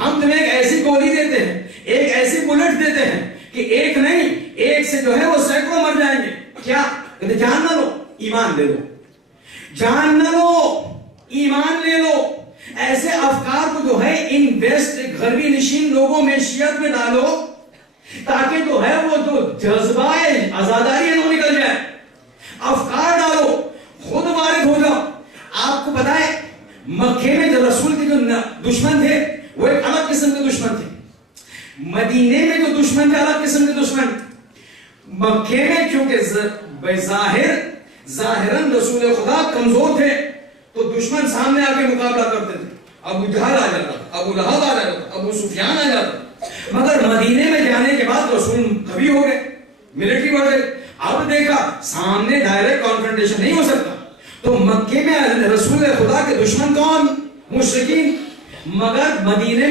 ہم تمہیں ایک ایسی گولی دیتے ہیں, ایک ایسی بلٹ دیتے ہیں کہ ایک نہیں, ایک سے جو ہے وہ سینکڑوں مر جائیں گے. کیا کہتے جان نہ لو, ایمان لے لو, جان نہ لو, ایمان لے لو. ایسے افکار کو جو ہے ان ویسٹ غربی نشین لوگوں میں شیعت میں ڈالو تاکہ جو ہے وہ جو جذبہ آزاداری ہے وہ نکل جائے. افکار ڈالو, خود وارد ہو جاؤ. آپ کو پتا ہے مکے میں جو رسول کے جو دشمن تھے وہ ایک الگ قسم کے دشمن تھے, مدینے میں جو دشمن تھے الگ قسم کے دشمن. مکے میں کیونکہ ظاہراً رسول خدا کمزور تھے تو دشمن سامنے آ کے مقابلہ کرتے تھے. ابو جہل آ جاتا, ابو لہب آ جاتا, ابو سفیان آ جاتا. مگر مدینے میں جانے کے بعد رسول کبھی ہو گئے, ملٹری بڑھ گئی. اب دیکھا سامنے ڈائریکٹ کانفرنٹیشن نہیں ہو سکتا, تو مکے میں رسول خدا کے دشمن کون؟ مشرکین. مگر مدینے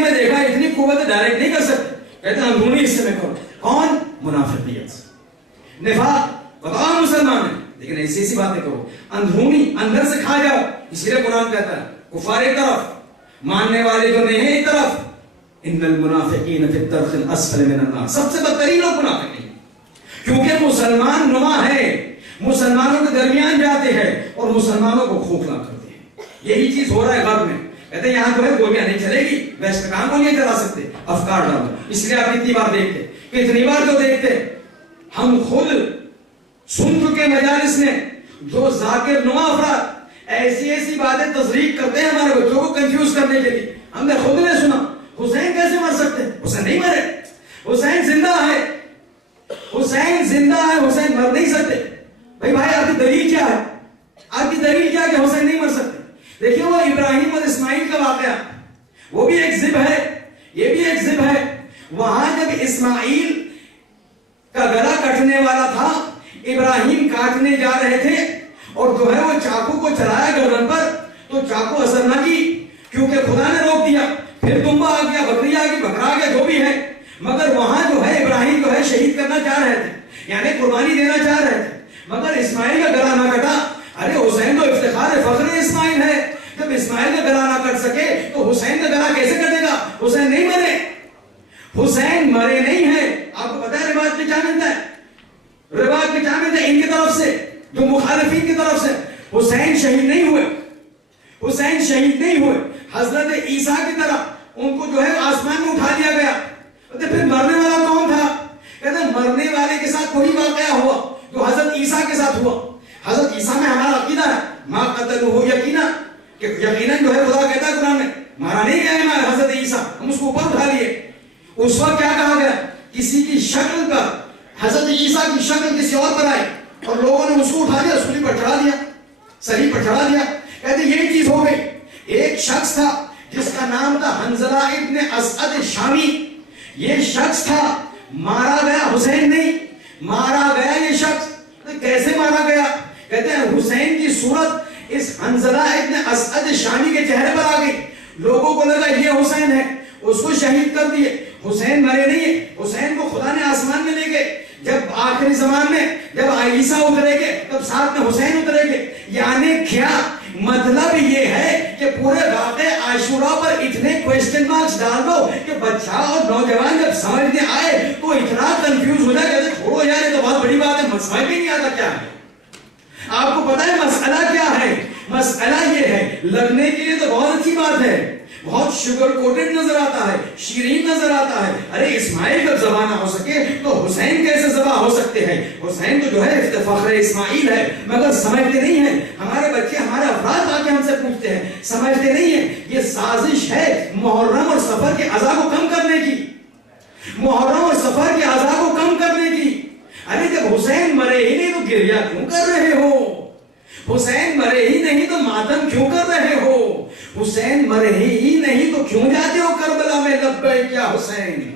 میں دیکھا اتنی قوت ڈائریکٹ نہیں کر سکتے, کہتے ہیں اندرونی حصے میں کرو. کون؟ منافقیت, نفاق. بتاؤ مسلمان ہے لیکن ایسی باتیں کرو, اندرونی اندر سے کھا جاؤ. اسی لیے قرآن کہتا ہے کفار ایک طرف, ماننے والے جو نہیں ہیں ایک طرف. ان المنافقین فی الدرک الاسفل من النار, سب سے بدترین لوگ منافق ہیں, کیونکہ مسلمان نما ہے, مسلمانوں کے درمیان جاتے ہیں اور مسلمانوں کو کھوکھلا کرتے ہیں. یہی چیز ہو رہا ہے غرب میں. کہتے ہیں یہاں جو ہے گولیاں نہیں چلے گی, ویسٹ کام کو نہیں چلا سکتے, افکار ڈالو. اس لیے آپ اتنی بار دیکھتے, کتنی بار جو دیکھتے, ہم خود سن چکے مجالس میں جو ذاکر نما افراد ایسی باتیں تصریح کرتے ہیں ہمارے بچوں کو کنفیوز کرنے کے لیے. ہم نے خود نے سنا حسین کیسے مر سکتے, حسین نہیں مرے, حسین زندہ ہے, حسین زندہ ہے, حسین مر نہیں سکتے. بھائی آپ کی دلیل کیا ہے, آپ کی دلیل کیا کہ حسین نہیں مر سکتے؟ دیکھیے وہ ابراہیم اور اسماعیل کا واقعہ وہ بھی ایک ضب ہے, یہ بھی ایک ضب ہے. وہاں جب اسماعیل کا گلا کٹنے والا تھا, ابراہیم کاٹنے جا رہے تھے اور جو ہے وہ چاقو کو چلایا گردن پر, تو چاقو اثر نہ کی کیونکہ خدا نے روک دیا. پھر دمبا آ گیا, بکری آ گئی, بکرا آ گیا, جو بھی ہے. مگر وہاں جو ہے ابراہیم جو ہے شہید کرنا چاہ رہے تھے, یعنی قربانی دینا چاہ رہے تھے, مگر اسماعیل کا گلا نہ کٹا. ارے حسین تو افتخار فخر اسماعیل ہے, جب اسماعیل کا گلا نہ کٹ سکے تو حسین کا گلا کیسے کٹے گا؟ حسین نہیں مرے, حسین مرے نہیں ہیں. آپ کو پتا ہے روایت میں کیا ملتا ہے, روایت میں کیا ملتا ہے ان کی طرف سے, جو مخالفین کی طرف سے, حسین شہید نہیں ہوئے, حسین شہید نہیں ہوئے. حضرت عیسیٰ کی طرح ان کو جو ہے آسمان میں اٹھا دیا گیا. پھر مرنے والا کون تھا؟ کہتے ہیں مرنے والے کے ساتھ کوئی واقعہ ہوا جو حضرت عیسیٰ کے ساتھ ہوا. حضرت عیسیٰ میں ہمارا عقیدہ ہے ما قتلوہ یقینا, کہ یقیناً جو ہے خدا کہتا ہے قرآن میں مارا نہیں گیا ہمارا حضرت عیسیٰ, ہم اس کو اوپر اٹھا لیے. اس وقت کیا کہا گیا, کسی کی شکل پر, حضرت عیسیٰ کی شکل کسی اور پر آئی اور لوگوں نے اس کو اٹھا لیا, سولی پر چڑھا دیا, سری پر چڑھا دیا. کہتے ہیں یہی چیز ہو گئی. ایک شخص تھا جس کا نام تھا حنظلہ ابن اسعد شامی, یہ شخص تھا, مارا گیا, حسین نہیں, مارا گیا یہ شخص. کیسے مارا گیا؟ کہتے ہیں حسین کی صورت اس حنظلہ ابن اسعد شامی کے چہرے پر آ گئی, لوگوں کو لگا یہ حسین ہے, اس کو شہید کر دیے. حسین مرے نہیں ہے, حسین کو خدا نے آسمان میں لے گئے. جب آخری زمان میں جب عیسیٰ اترے گے تب ساتھ میں حسین اترے گے. یعنی کیا مطلب یہ ہے کہ پورے واقعے عاشورہ پر اتنے کوئسچن مارکس ڈال دو کہ بچہ اور نوجوان جب سمجھنے آئے تو اتنا کنفیوز ہو جائے, کہتے چھوڑو یار یہ تو بہت بڑی بات ہے, سمجھ بھی نہیں آتا کیا ہے. آپ کو پتا ہے مسئلہ کیا ہے؟ مسئلہ یہ ہے, لگنے کے لیے تو بہت اچھی بات ہے, بہت شوگر کوٹڈ نظر آتا ہے, شیرین نظر آتا ہے. ارے اسماعیل جب ذبح نہ ہو سکے تو حسین کیسے ذبح ہو سکتے ہیں؟ حسین تو جو ہے فخر اسماعیل ہے, مگر سمجھتے نہیں ہیں. ہمارے بچے, ہمارے افراد آ کے ہم سے پوچھتے ہیں, سمجھتے نہیں ہیں یہ سازش ہے محرم اور سفر کے عزا کو کم کرنے کی, محرم اور سفر کے عزا کو کم کرنے کی. ارے جب حسین مرے ہی نہیں تو گریہ کیوں کر رہے ہو؟ حسین مرے ہی نہیں تو ماتم کیوں کر رہے ہو؟ حسین مرے ہی نہیں تو کیوں جاتے ہو کربلا میں لبیک یا حسین؟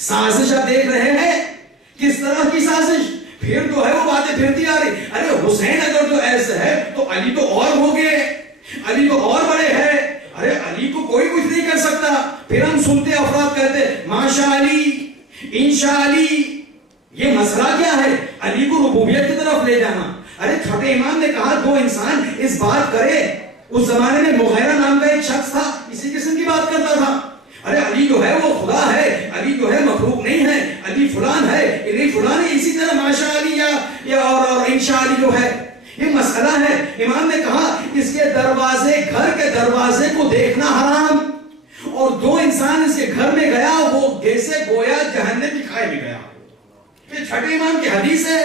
سازش آپ دیکھ رہے ہیں, کس طرح کی سازش. پھر تو ہے وہ باتیں پھرتی آ رہی. ارے حسین اگر تو ایسا ہے تو علی تو اور ہو گئے, علی تو اور بڑے ہیں, ارے علی کو کوئی کچھ نہیں کر سکتا. پھر ہم سنتے افراد کہتے ماشاء علی, انشاء علی. یہ مسئلہ کیا ہے؟ علی کو ربوبیت کی طرف لے جانا. ارے چھوٹے امام نے کہا دو انسان اس بات کرے. اس زمانے میں مغیرہ نام کا ایک شخص تھا, اسی قسم کی بات کرتا تھا. اتنا حرام. اور جو انسان اس کے گھر میں گیا وہ جیسے گویا جہنم کی کھائے میں گیا. یہ چھٹے امام کی حدیث ہے.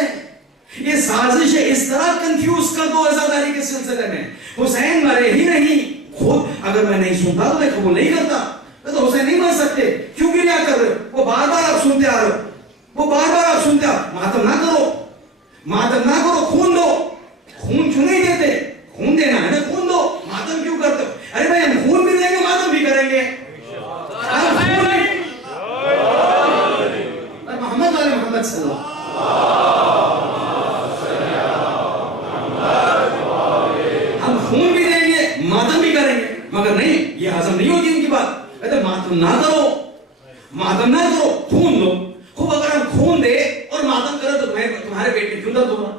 یہ سازش ہے. اس طرح کنفیوز کر دو عزاداری کے سلسلے میں. حسین مرے ہی نہیں. خود اگر میں نہیں سنتا تو میں قبول نہیں کرتا. تو حسین نہیں مر سکتے. کیوں گریا کر رہے ہو؟ وہ بار بار آپ سنتے آ رہے ہو. وہ بار بار آپ سنتے آ. ماتم نہ کرو. ماتم نہ کرو. خون دو. خون کیوں نہیں دیتے؟ خون دینا ہے نا. خون دو. ماتم کیوں کرتے ہو؟ ارے بھائی ہم خون بھی دیں گے ماتم بھی کریں گے. محمد والے محمد صلی اللہ. ہم خون بھی دیں گے ماتم بھی کریں گے. مگر نہیں, یہ ہضم نہیں ہوتی ان کی بات. کہتے ماتم نہ کرو. ماتم نہ کرو. خون دو. خوب اگر ہم خون دے اور ماتم کرو تو تمہارے پیٹ میں کیوں درد ہوگا؟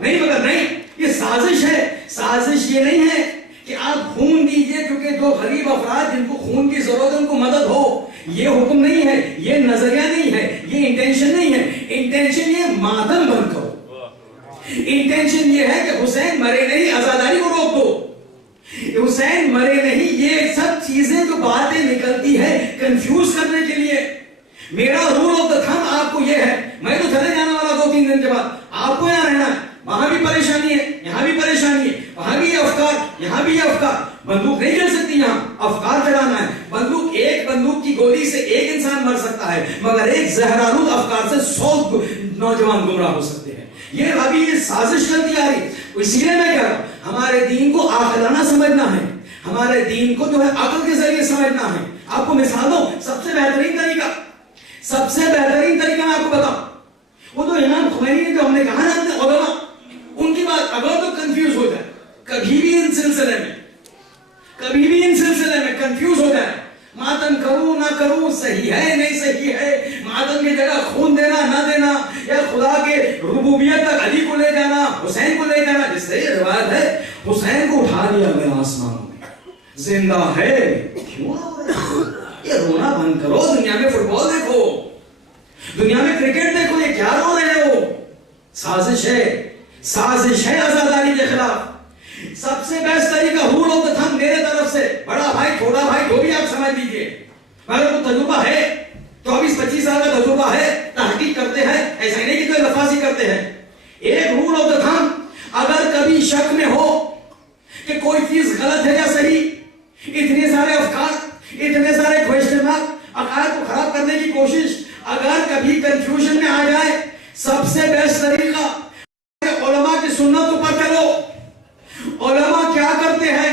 نہیں. مگر نہیں, یہ سازش ہے. سازش یہ نہیں ہے کہ آپ خون دیجئے کیونکہ جو غریب افراد جن کو خون کی ضرورت ہے ان کو مدد ہو. یہ حکم نہیں ہے. یہ نظریہ نہیں ہے. یہ انٹینشن نہیں ہے. انٹینشن یہ ماتم بند کرو. انٹینشن یہ ہے کہ حسین مرے نہیں, عزاداری کو روک دو. حسین مرے نہیں. یہ سب چیزیں جو باتیں نکلتی ہے کنفیوز کرنے کے لیے. میرا رول آف دا تھم آپ کو یہ ہے. میں تو چلے جانے والا 2-3 دن کے بعد. آپ کو یہاں رہنا ہے. وہاں بھی پریشانی ہے, یہاں بھی پریشانی ہے. وہاں بھی یہ افکار, یہاں بھی یہ افکار. بندوق نہیں چل سکتی یہاں. افکار چلانا ہے. بندوق, ایک بندوق کی گولی سے ایک انسان مر سکتا ہے, مگر ایک زہرآلود افکار سے 100 نوجوان گمراہ ہو سکتے ہیں. یہ ابھی یہ سازش کرتی آ رہی. اسی لیے میں کہہ رہا ہوں ہمارے دین کو عاقلانہ سمجھنا ہے. ہمارے دین کو جو ہے عقل کے ذریعے سمجھنا ہے. آپ کو مثال دو. سب سے بہترین طریقہ میں آپ کو بتاؤں. وہ تو امام خمینی نے جو ہم نے کہا نا اپنے علماء, ان کی بات اگر تو کنفیوز ہو جائے کبھی بھی ان سلسلے میں کنفیوز ہو جائے. ماتم کروں نہ کروں, صحیح ہے نہیں صحیح ہے, ماتم کی جگہ خون دینا نہ دینا, یا خدا کے ربوبیت تک علی کو لے جانا, حسین کو لے جانا. جس سے یہ روایت ہے حسین کو اٹھا لیا گیا آسمانوں میں, زندہ ہے. کیوں رو رہے ہو؟ یہ رونا بند کرو. دنیا میں فٹ بال دیکھو, دنیا میں کرکٹ دیکھو. یہ کیا رو رہے ہو؟ سازش ہے عزاداری کے خلاف. سب سے بیسٹ طریقہ رول آف دا تھم میرے طرف سے, بڑا بھائی چھوٹا بھائی جو بھی آپ سمجھ لیجیے, مگر وہ تجربہ ہے, 24-25 سال کا تجربہ ہے, تحقیق کرتے ہیں, ایسا نہیں کہ کوئی لفاظی کرتے ہیں. ایک رول آف دا تھم, اگر کبھی شک میں ہو کہ کوئی چیز غلط ہے یا صحیح, اتنے سارے افکار, اتنے سارے کوشچن مارک, عقائد کو خراب کرنے کی کوشش, اگر کبھی کنفیوژن میں آ جائے, سب سے بیسٹ طریقہ علماء کی سنت پر چلو. علماء کیا کرتے ہیں؟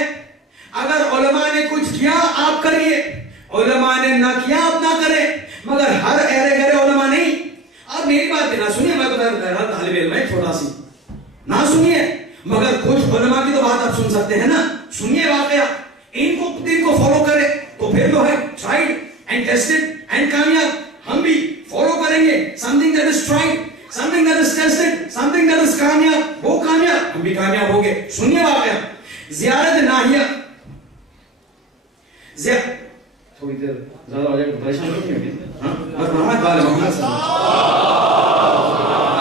اگر علماء نے کچھ کیا آپ کریے, علماء نے نہ کیا آپ نہ کریں. مگر ہر ایرے گرے علماء نہیں. آپ میری بات نہ سنیے, میں تو بہرحال طالب علم ہے چھوٹا سی, نہ سنیے, مگر کچھ علماء کی تو بات آپ سن سکتے ہیں نا. سنیے واقعہ, ان کو فالو کرے تو پھر جو ہے ٹرائیڈ اینڈ ٹیسٹڈ اینڈ کامیاب. ہم بھی فالو کریں گے something that is tried, something that is tested, something that is کامیاب, وہ کامیاب, ہم بھی کامیاب ہو گئے. سنیے واقعہ زیارت ناہیہ. تھوڑی دیر زیادہ ہو جائے تو پریشان نہیں ہوگی. ہاں بس محمد والے محمد صلی اللہ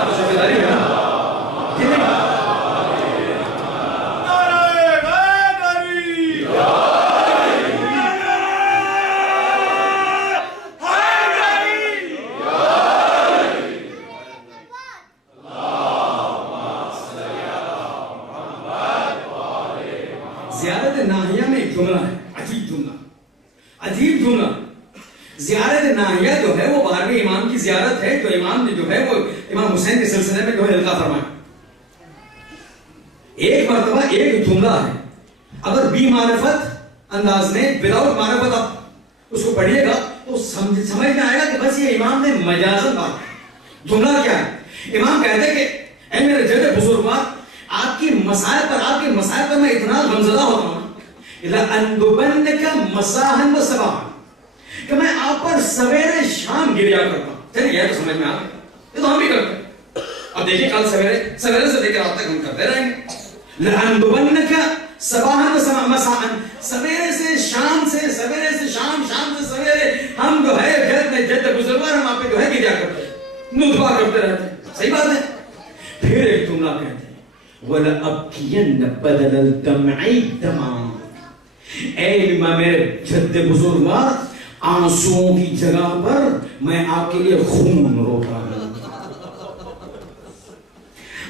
علیہ وسلم زیارت ناہیہ میں ایک جملہ ہے, عجیب جملہ. زیارت ناہیہ جو ہے وہ 12ویں امام کی زیارت ہے, جو امام نے جو ہے وہ امام حسین کے سلسلے میں جو ہے القاء فرمایا. ایک مرتبہ ایک جملہ ہے, اگر بی معرفت انداز میں وداؤٹ معرفت آپ اس کو پڑھیے گا تو سمجھ میں آئے گا کہ بس یہ امام نے مجازن بات ہے. جملہ کیا ہے؟ امام کہتے کہ اے میرے جد بزرگوار, آپ کے مسائل پر میں اتنا غمزدہ ہوتا ہوں لَأَنْدُبَنَّكَ مَسَاحًا وَصَبَاحًا, کہ میں آپ پر سویرے شام گریا کرتا ہوں. چلیے یہ تو سمجھ میں آ گیا, یہ تو ہم بھی کرتے ہیں. اب دیکھیے کل سویرے سے لے کر رات تک ہم کرتے رہیں گے. لَأَنْدُبَنَّكَ صباحًا وَصَبَاحًا مساءً, سویرے سے شام سے, سویرے سے شام, شام سے سویرے ہم جو ہے جد بزرگوار ہم آپ پہ جو ہے گریا کرتے ہیں, ندبہ کرتے رہتے ہیں. صحیح بات ہے. پھر ایک جملہ کہتے ہیں وَلَأَبْكِيَنَّ بَدَلَ الدَّمْعِ دَمًا, اے میرے جد بزرگوار، آنسوؤں کی جگہ پر میں آپ کے لیے خون روتا ہوں،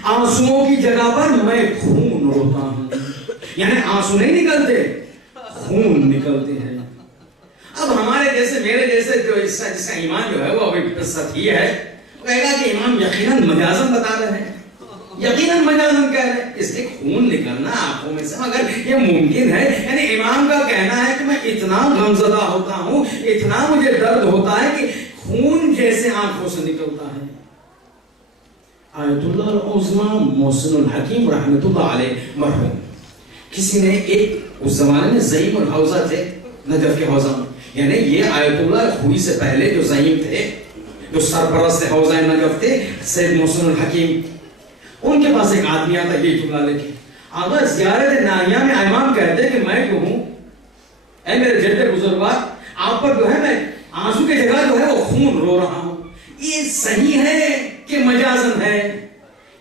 آنسوؤں کی جگہ پر میں خون روتا ہوں. یعنی آنسو نہیں نکلتے، خون نکلتے ہیں. اب ہمارے جیسے میرے جیسے جو اس کا ایمان جو ہے وہ ابھی سطحی ہے، کہے گا کہ امام یقیناً مجازن بتا رہے ہیں، یقیناً مجازن کہہ رہے ہیں، اس لیے خون نکلنا آنکھوں میں سے مگر یہ ممکن ہے. یعنی امام کا کہنا ہے کہ میں اتنا غمزدہ ہوتا ہوں، اتنا مجھے درد ہوتا ہے کہ خون جیسے آنکھوں سے نکلتا ہے. آیت اللہ العظمی محسن الحکیم رحمت اللہ علیہ مرحوم، کسی نے ایک اس زمانے میں زعیم الحوزہ تھے نجف کے حوزہ میں، یعنی یہ آیت اللہ خوئی سے پہلے جو زعیم تھے، جو سرپرست حوزہ نجف تھے، سید محسن الحکیم، ان کے پاس ایک آدمی آتا یہ جملہ لے کے، آقا زیارت ناہیہ میں امام کہتے کہ میں جو ہوں، اے میرے جد بزرگوار، آپ پر جو ہے میں آنسو کی جگہ جو ہے وہ خون رو رہا ہوں. یہ صحیح ہے کہ مجازن ہے؟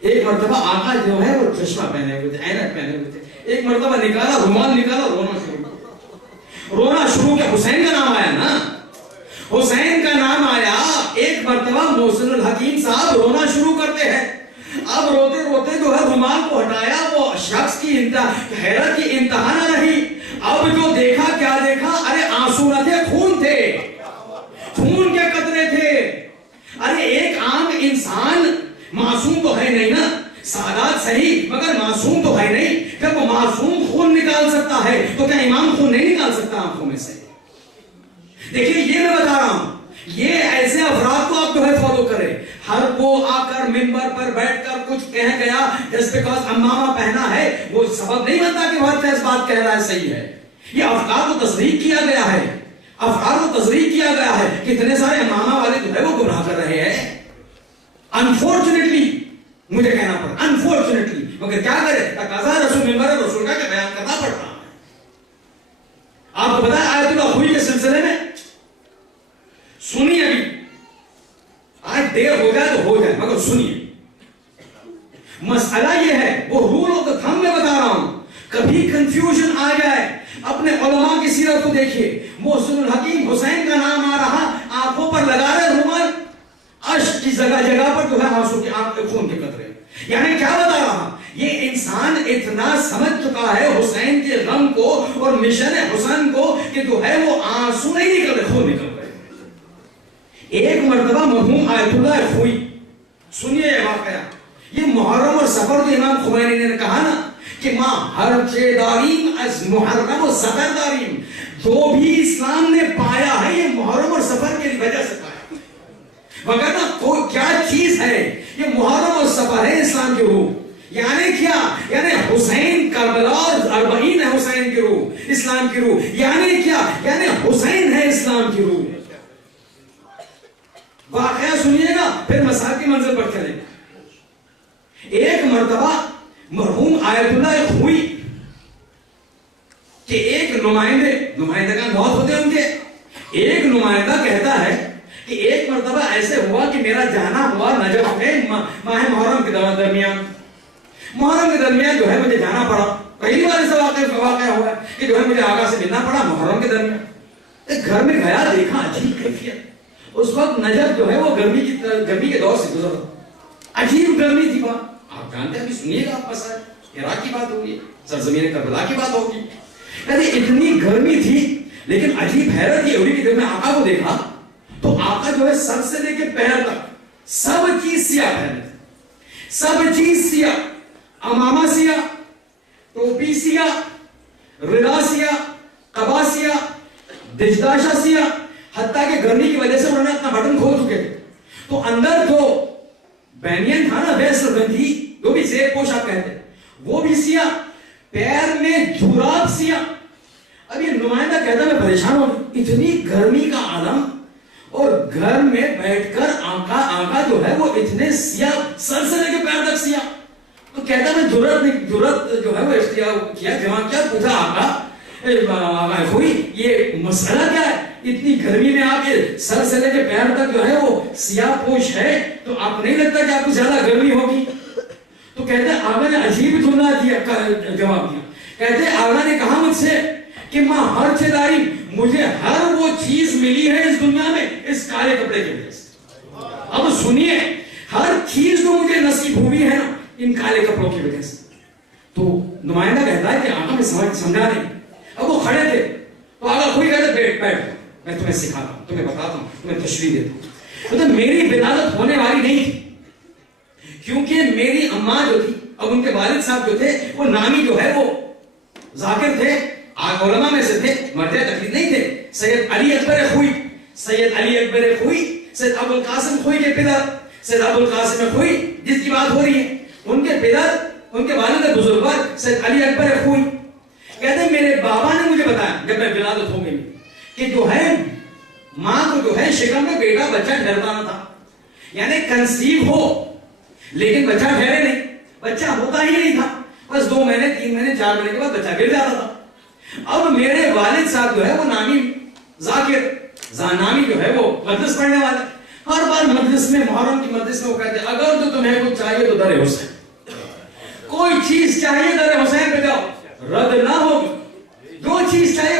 ایک مرتبہ آقا جو ہے وہ چشمہ پہنے ہوئے تھے، عینک پہنے ہوئے تھے، ایک مرتبہ نکالا رومال نکالا، رونا شروع کیا. حسین کا نام آیا نا، حسین کا نام آیا. ایک مرتبہ محسن الحکیم صاحب رونا شروع کرتے ہیں. اب روتے روتے جو ہے رومال کو ہٹایا، وہ شخص کی حیرت کی انتہا نہ رہی. اب جو دیکھا کیا دیکھا، ارے آنسو نہ تھے، خون تھے، خون کے قطرے تھے. ارے ایک عام انسان معصوم تو ہے نہیں نا، سادات صحیح مگر معصوم تو ہے نہیں. جب وہ معصوم خون نکال سکتا ہے تو کیا امام خون نہیں نکال سکتا آنکھوں میں سے؟ دیکھیے یہ میں بتا رہا ہوں، یہ ایسے افراد کو آپ جو ہے فالو کریں. ہر وہ آ کر ممبر پر بیٹھ کر کچھ کہہ گیا جس بیکاز امامہ پہنا ہے، وہ سبب نہیں بنتا کہ بہت فیض بات کہہ رہا ہے صحیح ہے. یہ افراد کو تصریح کیا گیا ہے، افراد کو تصریح کیا گیا ہے. کتنے سارے امامہ والے جو ہے وہ گمراہ کر رہے ہیں، انفارچونیٹلی مجھے کہنا پڑا، انفارچونیٹلی. مگر کیا کرے، تقاضا رسول ممبر رسول کا کہ بیان کرنا پڑ رہا ہے. آپ کو پتا ہے آیت اللہ خوئی کے سلسلے میں سنیے، ابھی آج دیر ہو جائے تو ہو جائے مگر سنیے. مسئلہ یہ ہے، وہ رول آف دا تھم میں بتا رہا ہوں، کبھی کنفیوژن آ جائے اپنے علماء کی سیرت کو دیکھیے. محسن الحکیم حسین کا نام آ رہا، آنکھوں پر لگا رہے رومال، اشک کی جگہ جگہ پر جو ہے آنسو کی آنکھ کے خون کے قطرے. یعنی کیا بتا رہا، یہ انسان اتنا سمجھ چکا ہے حسین کے غم کو اور مشن حسین کو کہ جو ہے وہ آنسو نہیں نکل رہے، خون نکل رہے. ایک مرتبہ مرحوم آیت اللہ خوئی، سنیے یہ واقعہ، یہ محرم اور سفر جو امام خمینی نے کہا نا کہ ماں ہر چے داریم از محرم و سفر داریم، جو بھی اسلام نے پایا ہے یہ محرم اور سفر کی وجہ سے پایا، وگرنہ کوئی کیا چیز ہے، یہ محرم اور سفر ہے اسلام کی روح. یعنی کیا، یعنی حسین کربلا اور اربعین ہے حسین کی روح، اسلام کی روح. یعنی کیا، یعنی حسین ہے اسلام کی روح. واقعہ سنیے گا پھر مسائل کی منزل پر چلیں. ایک مرتبہ مرحوم آیت اللہ خوئی کہ ایک نمائندگان بہت ہوتے ہیں ان کے، ایک نمائندہ کہتا ہے کہ ایک مرتبہ ایسے ہوا کہ میرا جانا ہوا نجف میں ماہ محرم کے درمیان، محرم کے درمیان جو ہے مجھے جانا پڑا. پہلی بار ایسا واقعہ ہوا ہے کہ جو ہے مجھے آقا سے ملنا پڑا محرم کے درمیان. ایک گھر میں گیا، دیکھا عجیب کیفیت. اس وقت نجف جو ہے وہ گرمی کے دور سے گزر رہا، عجیب گرمی تھی وہاں. آپ جانتے ہیں، ابھی سنیے گا آپ مسائل، عراق کی بات ہوگی، سرزمین کربلا کی بات ہوگی. یعنی اتنی گرمی تھی، لیکن عجیب حیرت یہ ہوئی کہ جب میں آقا کو دیکھا تو آقا جو ہے سر سے لے کے پیر تک سب چیز سیاہ پہنے تھے، سب چیز سیاہ، امامہ سیاہ، ٹوپی سیاہ، ردا سیاہ، قبا سیاہ، دشداشہ سیاہ. حتیٰ کہ گرمی کی وجہ سے انہوں نے اپنا بٹن کھول چکے تھے تو اندر جو بینین تھا نا، ویسٹ گندھی جو بھی زیر پوش آپ کہتے ہیں، وہ بھی سیاہ، پیر میں جوراب سیاہ. اب یہ نمائندہ کہتا میں پریشان ہوں، اتنی گرمی کا عالم اور گھر میں بیٹھ کر آقا جو ہے وہ اتنے سیاہ، سر سے لے کے پیر تک سیاہ. تو کہتا میں جرت جو ہے وہ اختیار کیا، جوان کیا پوچھا آقا خوئی یہ مسئلہ کیا ہے، اتنی گرمی میں آپ کے سر سے لے کے پیر تک جو ہے وہ سیاہ پوش ہے، تو آپ نہیں لگتا کہ آپ کو زیادہ گرمی ہوگی؟ تو کہتے ہیں آقا نے عجیب جملہ دیا، جواب دیا. کہتے ہیں آقا نے کہا مجھ سے کہ ماں ہر چداری مجھے ہر وہ چیز ملی ہے اس دنیا میں اس کالے کپڑے کی وجہ سے. اب سنیے, ہر چیز جو مجھے نصیب ہوئی ہے نا ان کالے کپڑوں کی وجہ سے. تو نمائندہ کہتا ہے کہ آقا میں سمجھا نہیں. اب وہ کھڑے تھے تو آقا کوئی کہتے بیٹھ میں تمہیں سکھاتا ہوں, تمہیں بتاتا ہوں, تمہیں تشریح دیتا ہوں. مطلب میری ولادت ہونے والی نہیں تھی, کیونکہ میری اماں جو تھی, اب ان کے والد صاحب جو تھے وہ نامی جو ہے وہ ذاکر تھے, علماء میں سے تھے, مرد تقلید نہیں تھے. سید علی اکبر خوئی, سید علی اکبر خوئی سید ابو القاسم خوئی کے پدر, سید ابو القاسم خوئی جس کی بات ہو رہی ہے, ان کے پدر, ان کے والد بزرگوار سید علی اکبر خوئی کہتے ہیں میرے بابا نے مجھے بتایا جب میں ولادت ہو گئی کہ جو ہے ماں کو جو ہے شکم میں بیٹا بچہ ٹھہرتا نہ تھا, یعنی کنسیو ہو لیکن بچہ ٹھہرے نہیں, بچہ ہوتا ہی نہیں تھا, بس 2 مہینے 3 مہینے 4 مہینے کے بعد بچہ گر جاتا تھا. اب میرے والد صاحب جو ہے وہ نامی ذاکر نامی جو ہے وہ مجلس پڑھنے والے, ہر بار مجلس میں, محرم کی مجلس میں وہ کہتے ہیں اگر تو تمہیں کچھ چاہیے تو در حسین, کوئی چیز چاہیے در حسین پہ جاؤ, رد نہ ہوگی. جو چیز چاہیے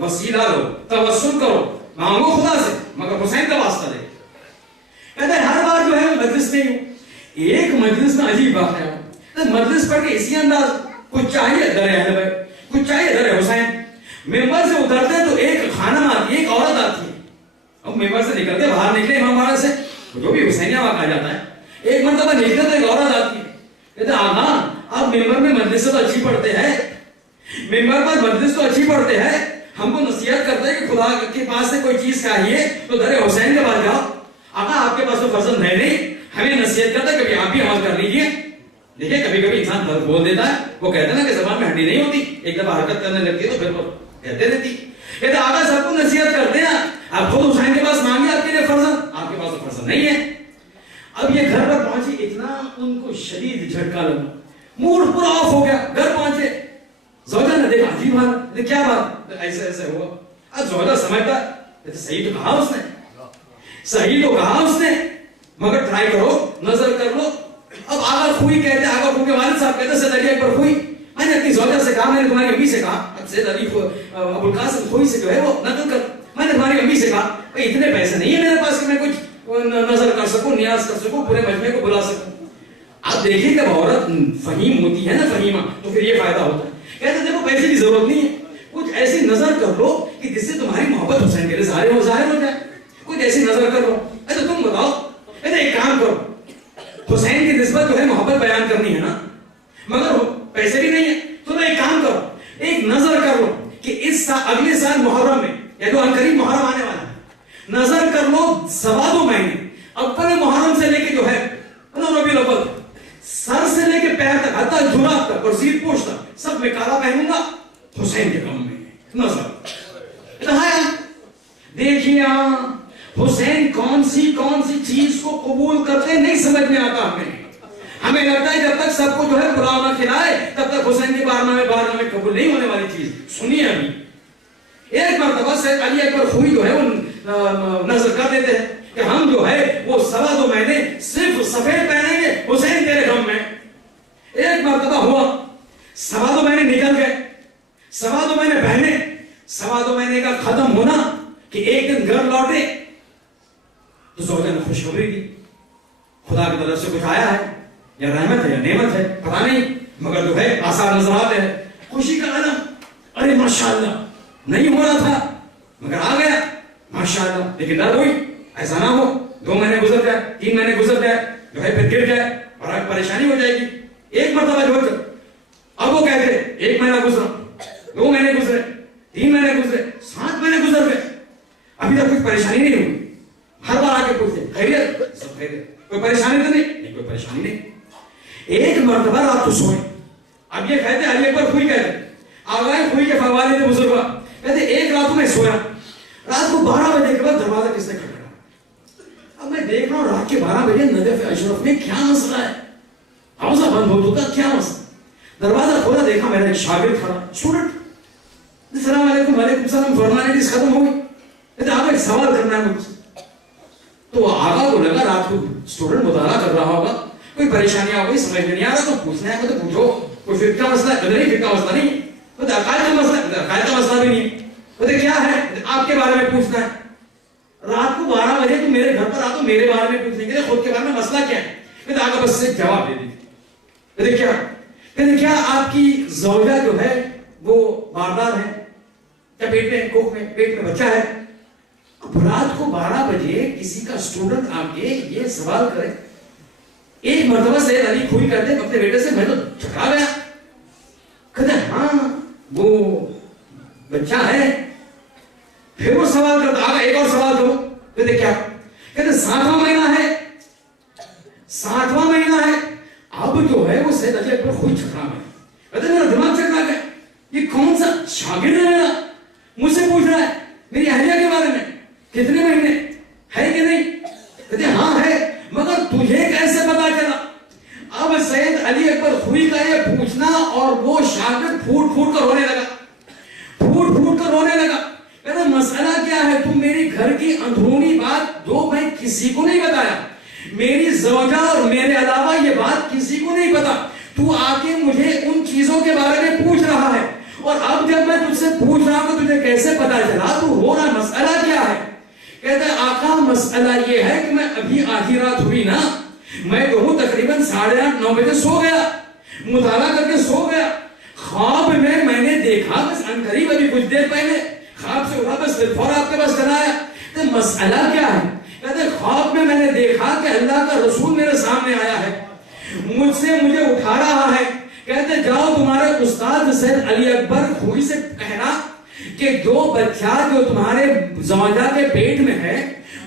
وسیلہ لو, توسل کرو, مانگو خدا سے, مگر حسین کا واسطہ دے. کہتے ہیں ہر بار جو ہے مجلس میں ہوں. ایک مجلس میں عجیب واقعہ ہے, مجلس پڑھ کے اسی انداز کچھ چاہیے در اہل بیت, کچھ چاہیے در حسین. ممبر سے اترتے تو ایک خانم آتی ہے, ایک عورت آتی ہے. اب ممبر سے نکلتے باہر نکلے امام باڑہ سے, جو بھی حسینیہ واقعہ جاتا ہے, ایک مرتبہ نکلتے تو ایک عورت آتی ہے, کہتے ہیں آقا آپ ممبر میں مجلس تو اچھی پڑھتے ہیں, ممبر پر مجلس تو اچھی پڑھتے ہیں, ہم کو نصیحت کرتے ہیں کہ خدا کے پاس سے کوئی چیز چاہیے تو در حسین کے پاس جاؤ. آقا آپ کے پاس تو فرزند ہے نہیں, ہمیں نصیحت کرتا ہے کبھی آپ بھی عمل کر لیجیے. دیکھیں کبھی کبھی انسان غلط بول دیتا ہے, وہ کہتے ہیں نا کہ زبان میں ہڈی نہیں ہوتی, ایک دفعہ حرکت کرنے لگتی ہے تو پھر وہ کہتے رہتی. کہتے آقا سب کو نصیحت کرتے ہیں, آپ خود حسین کے پاس مانگے آپ کے لیے فرزند, آپ کے پاس تو فرزند نہیں ہے. اب یہ گھر پر پہنچی, اتنا ان کو شدید جھٹکا لگا, موڈ پورا آف ہو گیا. گھر پہنچے, زوجہ نے دیکھا عجیب حال, کیا بات, ایسے ایسے ہوا. اب زوجہ سمجھتا صحیح تو کہا اس نے, صحیح تو کہا اس نے, مگر ٹرائی کرو, نظر کر لو. اب آقا خوئی کہتے, آقا خوئی کے والد صاحب کہتے سید علی اکبر خوئی, میں نے اپنی زوجہ سے کہا, میں نے تمہاری امی سے کہا, اب سید علی ابو القاسم خوئی سے جو ہے وہ نقل کر, میں نے تمہاری امی سے کہا بھئی اتنے پیسے نہیں ہے میرے پاس کہ میں کچھ نظر کر سکوں, نیاز کر سکوں, پورے مجمع کو بلا سکوں. آپ دیکھیے جب عورت فہیم ہوتی ہے نا, فہیمہ, تو پھر یہ فائدہ ہوتا ہے. کہتے دیکھو پیسے کی ضرورت نہیں ہے, کچھ ایسی نظر کر لو کہ جس سے تمہاری محبت حسین کے لیے ظاہر ہو جائے, کچھ ایسی نظر کر لو. ایسے تم بتاؤ, ایسے ایک کام کرو, حسین کی نسبت جو ہے محبت بیان کرنی ہے نا, مگر پیسے بھی نہیں ہے, تو ایک کام کرو, ایک نظر کر لو کہ اس اگلے سال محرم میں, یا جو قریب محرم آنے والا ہے, نظر کر لو 2.25 مہینے, اول محرم سے لے کے جو ہے ربیع الاول, سر سے لے کے پیر تک, حتی جراب تک اور زیر پوش تک, سب میں کالا پہنوں گا, حسین کے کام میں نظر. دیکھیے حسین کون سی چیز کو قبول کرتے نہیں سمجھ میں آتا. ہمیں لگتا ہے جب تک سب کو جو ہے پلاؤ نہ کھلائے تب تک حسین کے بارگاہ میں قبول نہیں ہونے والی چیز. سنیے ابھی, ایک مرتبہ سید علی اکبر خوئی جو ہے وہ نظر کر دیتے ہیں کہ ہم جو ہے وہ 2.25 مہینے صرف سفید پہنیں گے حسین تیرے غم میں. ایک مرتبہ ہوا, 2.25 مہینے نکل گئے, 2.25 مہینے پہنے, 2.25 مہینے کا ختم ہونا کہ ایک دن گھر لوٹے تو زوجہ نے خوشخبری دی, خدا کی طرف سے کچھ آیا ہے, یا رحمت ہے یا نعمت ہے پتہ نہیں, مگر جو ہے آثار نظر آتے ہیں, خوشی کا عالم. ارے ماشاءاللہ نہیں ہو رہا تھا مگر آ گیا, ماشاءاللہ. لیکن ڈر ہوئی ایسا نہ ہو 2 مہینے گزر جائے, 3 مہینے گزر جائے, جو ہے پھر گر جائے اور پریشانی ہو جائے گی. ایک مرتبہ جو ہے, اب وہ کہتے 1 مہینہ گزرا, 2 مہینے گزرے, 3 مہینے گزرے, 7 مہینے گزر گئے, ابھی تک کچھ پریشانی نہیں ہوئی. ہر بار آ کے پوچھتے خیریت, سب خیریت, کوئی پریشانی تو نہیں, کوئی پریشانی نہیں. ایک مرتبہ رات کو سوئے, اب یہ کہتے علی اکبر خوئی کہتے, آگاہ خوئی کے فوالد بزرگا کہتے ایک رات میں سویا, رات کو 12 بجے کے بعد دروازہ کس نے کھٹکھٹایا. اب میں دیکھ رہا ہوں رات کے 12 بجے نجف اشرف میں کیا مسئلہ ہے, حوضہ بند ہو چکا, کیا مسئلہ. دروازہ کھولا, دیکھا میرا ایک شاگرد کھڑا, اسٹوڈنٹ. السلام علیکم. وعلیکم السلام. فارمیلٹیز ختم ہو گئی, کہتے آپ ایک سوال کرنا ہے مجھ سے. تو آقا کو لگا رات کو اسٹوڈنٹ مطالعہ کر رہا ہوگا, کوئی پریشانی آ گئی, سمجھ میں نہیں آ رہا, تو پوچھنا ہے تو پوچھو, کوئی فقہ مسئلہ ہے, نہیں فقہ مسئلہ نہیں. عقائد کا مسئلہ بھی نہیں ہے. کیا ہے آپ کے بارے میں پوچھنا ہے, رات کو 12 بجے تو میرے گھر پر آ تو میرے بارے میں پوچھنے کے لیے خود کے بارے میں مسئلہ کیا ہے, آگے بس سے جواب دے دیجیے. کیا آپ کی زوجہ جو ہے وہ باردار ہے, کیا پیٹ میں کوکھ میں پیٹ میں بچہ ہے؟ اب رات کو 12 بجے کسی کا اسٹوڈنٹ آ کے یہ سوال کرے. ایک مرتبہ سید علی کھوئی کرتے اپنے بیٹے سے, میں تو چھکا گیا, کہتے ہاں وہ بچہ ہے. پھر وہ سوال کرتا, آگا ایک اور سوال کرو. کہتے کیا؟ کہتے 7واں مہینہ ہے, 7واں مہینہ ہے. اب جو ہے وہ سید علی اکبر کھوئی چھکا گیا. کہتے میرا دماغ چکرا گیا, یہ کون سا شاگرد ہے میرا, مجھ سے پوچھ رہا ہے میری اہلیہ کے بارے میں, کتنے مہینے ہے کہ نہیں؟ کہتے ہاں ہے, مگر تجھے کیسے پتا چلا؟ اب سید علی اکبر خوئی کا یہ پوچھنا اور وہ شاگرد پھوٹ پھوٹ کر رونے لگا, پھوٹ پھوٹ کر رونے لگا. کہتا مسئلہ کیا ہے, تم میری گھر کی اندرونی بات جو میں کسی کو نہیں بتایا, میری زوجہ اور میرے علاوہ یہ بات کسی کو نہیں پتا, تو آ کے مجھے ان چیزوں کے بارے میں پوچھ رہا ہے, اور اب جب میں تجھ سے پوچھ رہا ہوں کہ تجھے کیسے پتا چلا, تو ہو رہا مسئلہ کیا ہے؟ کہتا ہے آقا مسئلہ یہ ہے کہ میں ابھی آدھی رات ہوئی نا, میں کہوں تقریباً 8:30 9 بجے سو گیا, مطالعہ کر کے سو گیا. خواب میں نے دیکھا بس عنقریب ابھی کچھ دیر پہلے خواب سے اٹھا بس فوراً آپ کے پاس چلا آیا. تو مسئلہ کیا ہے؟ کہتے ہیں خواب میں نے دیکھا کہ اللہ کا رسول میرے سامنے آیا ہے, مجھے اٹھا رہا ہے. کہتے جاؤ تمہارے استاد سید علی اکبر خوئی سے کہنا کہ جو بچہ جو تمہارے زوجہ کے پیٹ میں ہے,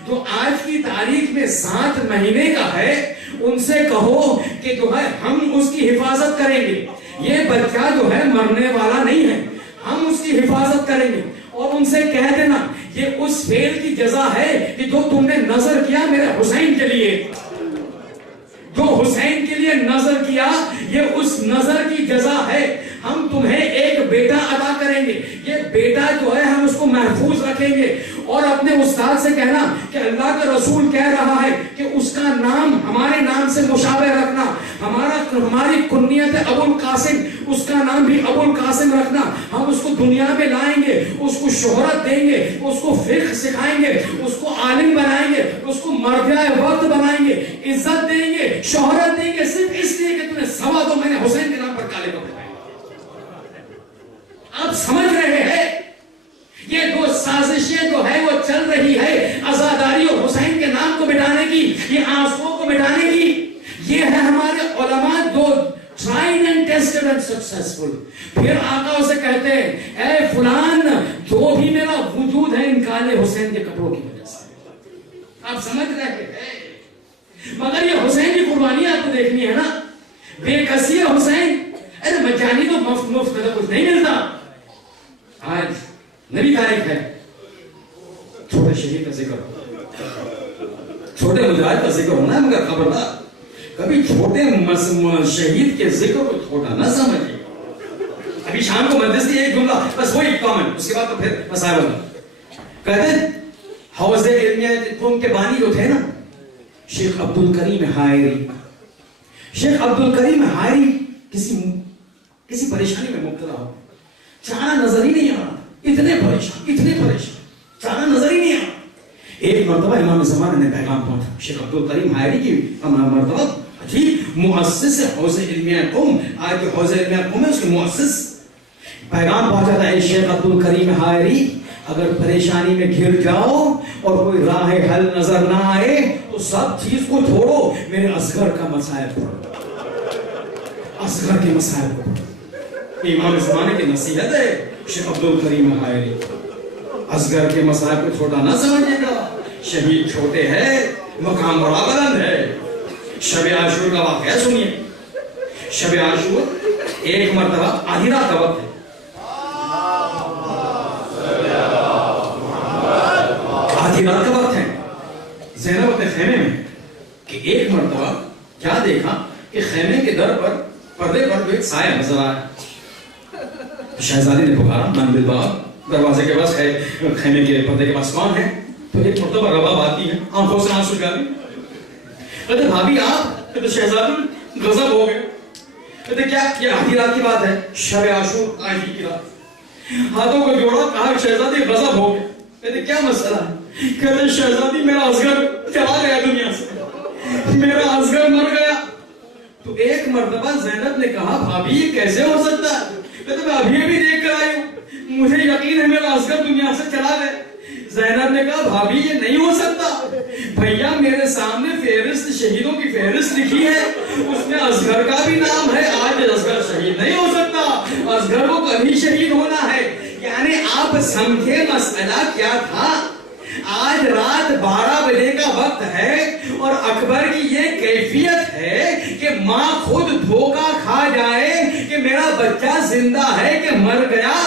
جو آج کی تاریخ میں 7 مہینے کا ہے, ان سے کہو کہ جو ہے ہم اس کی حفاظت کریں گے, یہ بچہ جو ہے مرنے والا نہیں ہے, ہم اس کی حفاظت کریں گے. اور ان سے کہہ دینا یہ اس فعل کی جزا ہے کہ جو تم نے نظر کیا میرے حسین کے لیے, جو حسین کے لیے نظر کیا, یہ اس نظر کی جزا ہے. ہم تمہیں ایک بیٹا عطا کریں گے, یہ بیٹا جو ہے ہم اس کو محفوظ رکھیں گے. اور اپنے استاد سے کہنا کہ اللہ کا رسول کہہ رہا ہے کہ اس کا نام ہمارے نام سے مشابہ رکھنا, ہماری کنیت ابو القاسم, اس کا نام بھی ابو القاسم رکھنا. ہم اس کو دنیا میں لائیں گے, اس کو شہرت دیں گے, اس کو فقہ سکھائیں گے, اس کو عالم بنائیں گے, اس کو مرجع وقت بنائیں گے, عزت دیں گے, شہرت دیں گے, صرف اس لیے کہ تم نے سوا تو میں نے حسین کے نام پر کالے کپڑے پہنے. آپ سمجھ رہے ہیں یہ دو سازشیں جو ہے وہ چل رہی ہے عزاداری اور حسین کے نام کو مٹانے کی, یہ آنسوؤں کو مٹانے کی. یہ ہے ہمارے علماء جو tried and tested and successful. پھر آقا اسے کہتے ہیں اے فلان جو بھی میرا وجود ہے ان کالے حسین کے کپڑوں کی وجہ سے. آپ سمجھ رہے ہیں, مگر یہ حسین کی قربانی آپ کو دیکھنی ہے نا, بے کسی ہے حسین. ارے مجانی تو مفت میں تو کچھ نہیں ملتا. آج نبی تاریخ ہے, چھوٹے شہید کا ذکر ہو, چھوٹے مجاہد کا ذکر ہونا ہے, مگر خبردار کبھی چھوٹے شہید کے ذکر کو چھوٹا نہ سمجھے. ابھی شام کو مجلس کی ایک جملہ بس وہی کامنٹ, اس کے بعد تو پھر مسائل ہوگا. کہتے ہیں حوض علمیہ قوم کے بانی جو تھے نا شیخ عبد الکریم حائری. شیخ عبد الکریم حائری کسی پریشانی میں مبتلا ہو, چارہ نظر ہی نہیں آ رہا, اتنے پریشان, چارہ نظر ہی نہیں آ رہا. ایک مرتبہ امام زمانہ نے پیغام پہنچا شیخ عبد الکریم حائری کی مرتبہ عجیب مؤسس حوض علمیہ قوم, آج جو حوض علمیہ قوم ہے اس کے مؤسس, پیغام پہنچا تھا اے شیخ عبد الکریم حائری اگر پریشانی میں گھر جاؤ اور کوئی راہ حل نظر نہ آئے تو سب چیز کو چھوڑو, میرے اصغر کا مسائل پڑھو, اصغر کے مسائل کو پڑھو. امام زمانے کی نصیحت ہے شیخ عبد الکریم حائری. اصغر کے مسائل کو چھوٹا نہ سمجھے گا, شہید چھوٹے ہے, مقام بڑا بلند ہے. شب عاشور کا واقعہ سنیے. شب عاشور ایک مرتبہ آدھی رات کا وقت ہے, آدھی رات کا وقت ہے. زینب اپنے خیمے میں کہ ایک مرتبہ کیا دیکھا کہ خیمے کے در پر پردے پر جو ایک سایہ نظر آیا. شہزادی نے پکارا من بالباب, دروازے کے پاس خیمے کے پردے کے پاس کون ہے؟ تو ایک مرتبہ رباب آتی ہے, آنکھوں سے آنسو جاری. کہتے بھابی آپ؟ کہتے شہزادی غضب ہو گئے. کہتے کیا یہ آدھی رات کی بات ہے، شب عاشور آدھی کی رات، ہاتھوں کو جوڑا، کہا شہزادی غضب ہو گئے. کہتے کیا مسئلہ ہے؟ کہتے شہزادی میرا اصغر چلا گیا دنیا سے، میرا اصغر مر گیا. تو ایک مرتبہ زینب نے کہا بھابی یہ کیسے ہو سکتا ہے؟ کہتے میں ابھی ابھی دیکھ کر آئی ہوں، مجھے یقین ہے میرا اصغر دنیا سے چلا گیا. زینب نے کہا بھابی یہ نہیں ہو سکتا، بھیا میرے سامنے فہرست شہیدوں کی فہرست لکھی ہے، اس میں اصغر کا بھی نام ہے. آج اصغر شہید نہیں ہو سکتا، اصغر کو کبھی شہید ہونا ہے. یعنی آپ سمجھے مسئلہ کیا تھا. آج رات 12 بجے کا وقت ہے اور اکبر کی یہ کیفیت ہے کہ ماں خود دھوکہ کھا جائے کہ میرا بچہ زندہ ہے کہ مر گیا.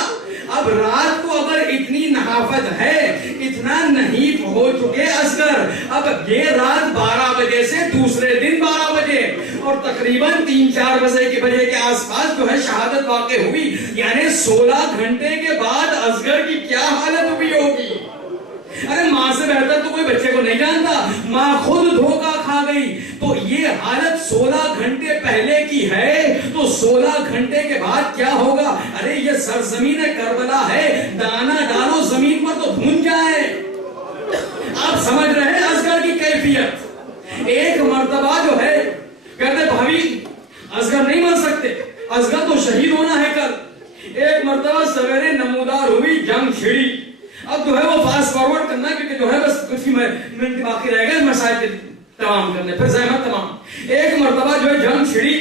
اب رات کو اگر اتنی نحافت ہے، اتنا نحیف ہو چکے اصغر، اب یہ رات 12 بجے سے دوسرے دن 12 بجے اور تقریباً 3-4 بجے کے آس پاس جو ہے شہادت واقع ہوئی. یعنی 16 گھنٹے کے بعد اصغر کی کیا حالت ہوئی ہوگی. ارے ماں سے بہتر تو کوئی بچے کو نہیں جانتا، ماں خود دھوکہ کھا گئی. تو یہ حالت 16 گھنٹے پہلے کی ہے تو 16 گھنٹے کے بعد کیا ہوگا؟ ارے یہ سرزمین کربلا ہے، دانا ڈالو زمین پر تو بھون جائے. آپ سمجھ رہے ہیں اصغر کی کیفیت. ایک مرتبہ جو ہے کہتے بھائی اصغر نہیں مر سکتے، اصغر تو شہید ہونا ہے کل. ایک مرتبہ سویرے نمودار ہوئی، جنگ چھڑی. اب جو ہے وہ فاسٹ فارورڈ کرنا کیونکہ جو ہے بس کچھ ہی منٹ باقی رہ گئے مسائل تمام کرنے، پھر زحمت تمام. ایک مرتبہ جو ہے جنگ چھڑی،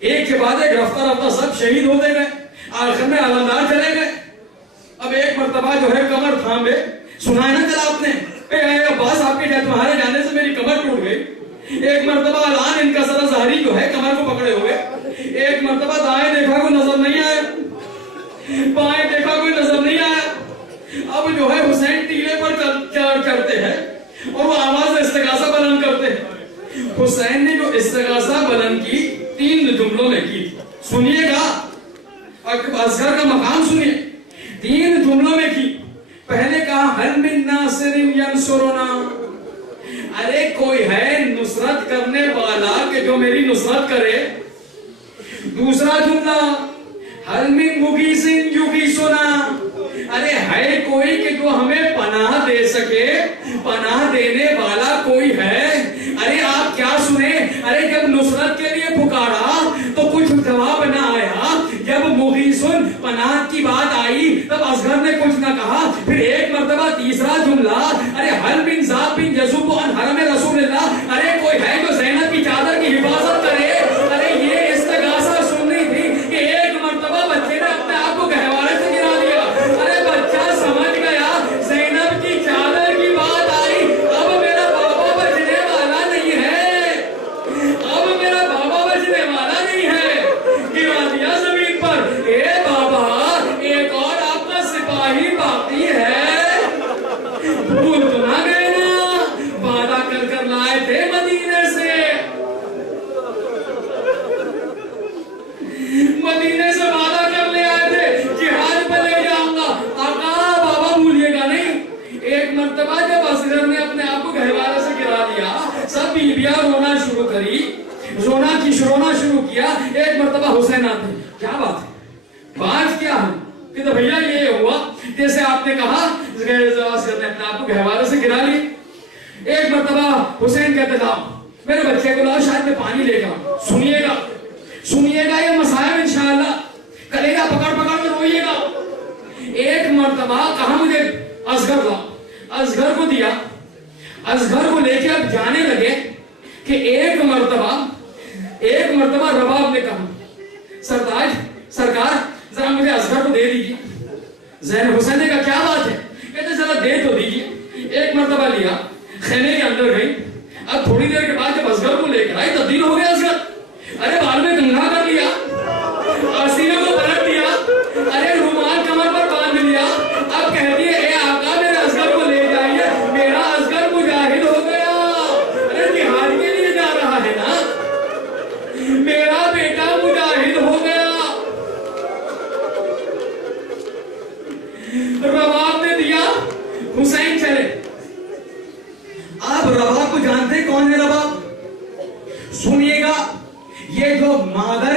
ایک کے بعد ایک رفتہ رفتہ سب شہید ہوتے گئے، آخر میں علمدار چلے گئے. اب ایک مرتبہ جو ہے کمر تھامے، سنا ہے نا کل آپ نے، اے عباس آپ کے تمہارے جانے سے میری کمر ٹوٹ گئی. ایک مرتبہ الان ان کا سر ظاہری جو ہے کمر کو پکڑے ہوئے. ایک مرتبہ دائیں دیکھا کوئی نظر نہیں آیا، بائیں دیکھا کوئی نظر نہیں آیا. اب جو ہے حسین ٹیلے پر چڑھتے ہیں اور وہ آواز استغاثہ بلند کرتے ہیں. حسین نے جو استغاثہ بلند کی 3 جملوں میں کی، سنیے گا اصغر کا مقام سنیے. 3 جملوں میں کی. پہلے کہا حل من ناصر ینصرنا، ارے کوئی ہے نصرت کرنے والا کہ جو میری نصرت کرے. دوسرا جملہ حل من مغیث یغیثنا، ارے ہے کوئی کہ جو ہمیں پناہ دے سکے، پناہ دینے والا کوئی ہے. ارے آپ کیا سنے، ارے جب نصرت کے لیے پکارا تو کچھ جواب نہ آیا، جب مغیثن پناہ کی بات آئی تب اصغر نے کچھ نہ کہا. پھر ایک مرتبہ تیسرا جملہ، ارے حل بن ذات بن یذوب عن حرم رسول اللہ، ارے کوئی ہے جو زینب کی چادر کی حفاظت کرے. ارے یہ استغاثہ سننی تھی کہ ایک مرتبہ بچے نے اپنے آپ کو گہوارے سے گرا دیا. ارے بچہ سمجھ گیا زینب کی چادر کی بات آئی، اب میرا بابا بچنے والا نہیں ہے، اب میرا بابا بچنے والا نہیں ہے. گرا دیا زمین پر. اے بابا ایک اور آپ کا سپاہی باقی ہے، بھول تو نہ گئے نا، وعدہ کر کر لائے تھے مدینے سے، مدینے سے وعدہ کر لے آئے تھے جہاد پہ لے جاؤں گا. آقا بابا بھولیے گا نہیں. ایک مرتبہ جب اصغر نے اپنے آپ کو گہوارے سے گرا دیا، سب بیویاں رونا شروع کری، رونا شروع کیا. ایک مرتبہ حسین آتے، کیا بات ہے، بات کیا ہے؟ کہ بھیا یہ ہوا جیسے آپ نے کہا. اصغر نے اپنے آپ کو گہوارے سے گرا لی. ایک مرتبہ حسین کہتے لاؤ میرے بچے کو، لاؤ شاید میں پانی لے گا. سنیے گا یہ مسائل انشاءاللہ، کلیجہ پکڑ پکڑ کر روئیے گا. ایک مرتبہ کہا مجھے اصغر لاؤ، اصغر کو دیا. اصغر کو لے کے اب جانے لگے کہ ایک مرتبہ رباب نے کہا سرکار ذرا مجھے اصغر کو دے دیجیے. زین حسین نے کہا کیا بات ہے؟ کہتے ذرا دے تو دیجیے. ایک مرتبہ لیا، خیمے کے اندر گئی. اب تھوڑی دیر کے بعد جب اصغر کو لے کر آئی تبدیل ہو گیا اصغر. ارے بال میں کنگھا کر لیا، سینے کو پلٹ دیا، ارے رومال کمر پر باندھ لیا. اب کہتی ہے اے آقا میرے اصغر کو لے جائیے، میرا اصغر مجاہد ہو گیا. ارے جہاد کے لیے جا رہا ہے نا، میرا بیٹا مجاہد ہو گیا. رباب نے دیا، حسین چلے. آپ رباب کو جانتے کون ہے؟ رباب سنیے گا، یہ جو مادر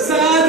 7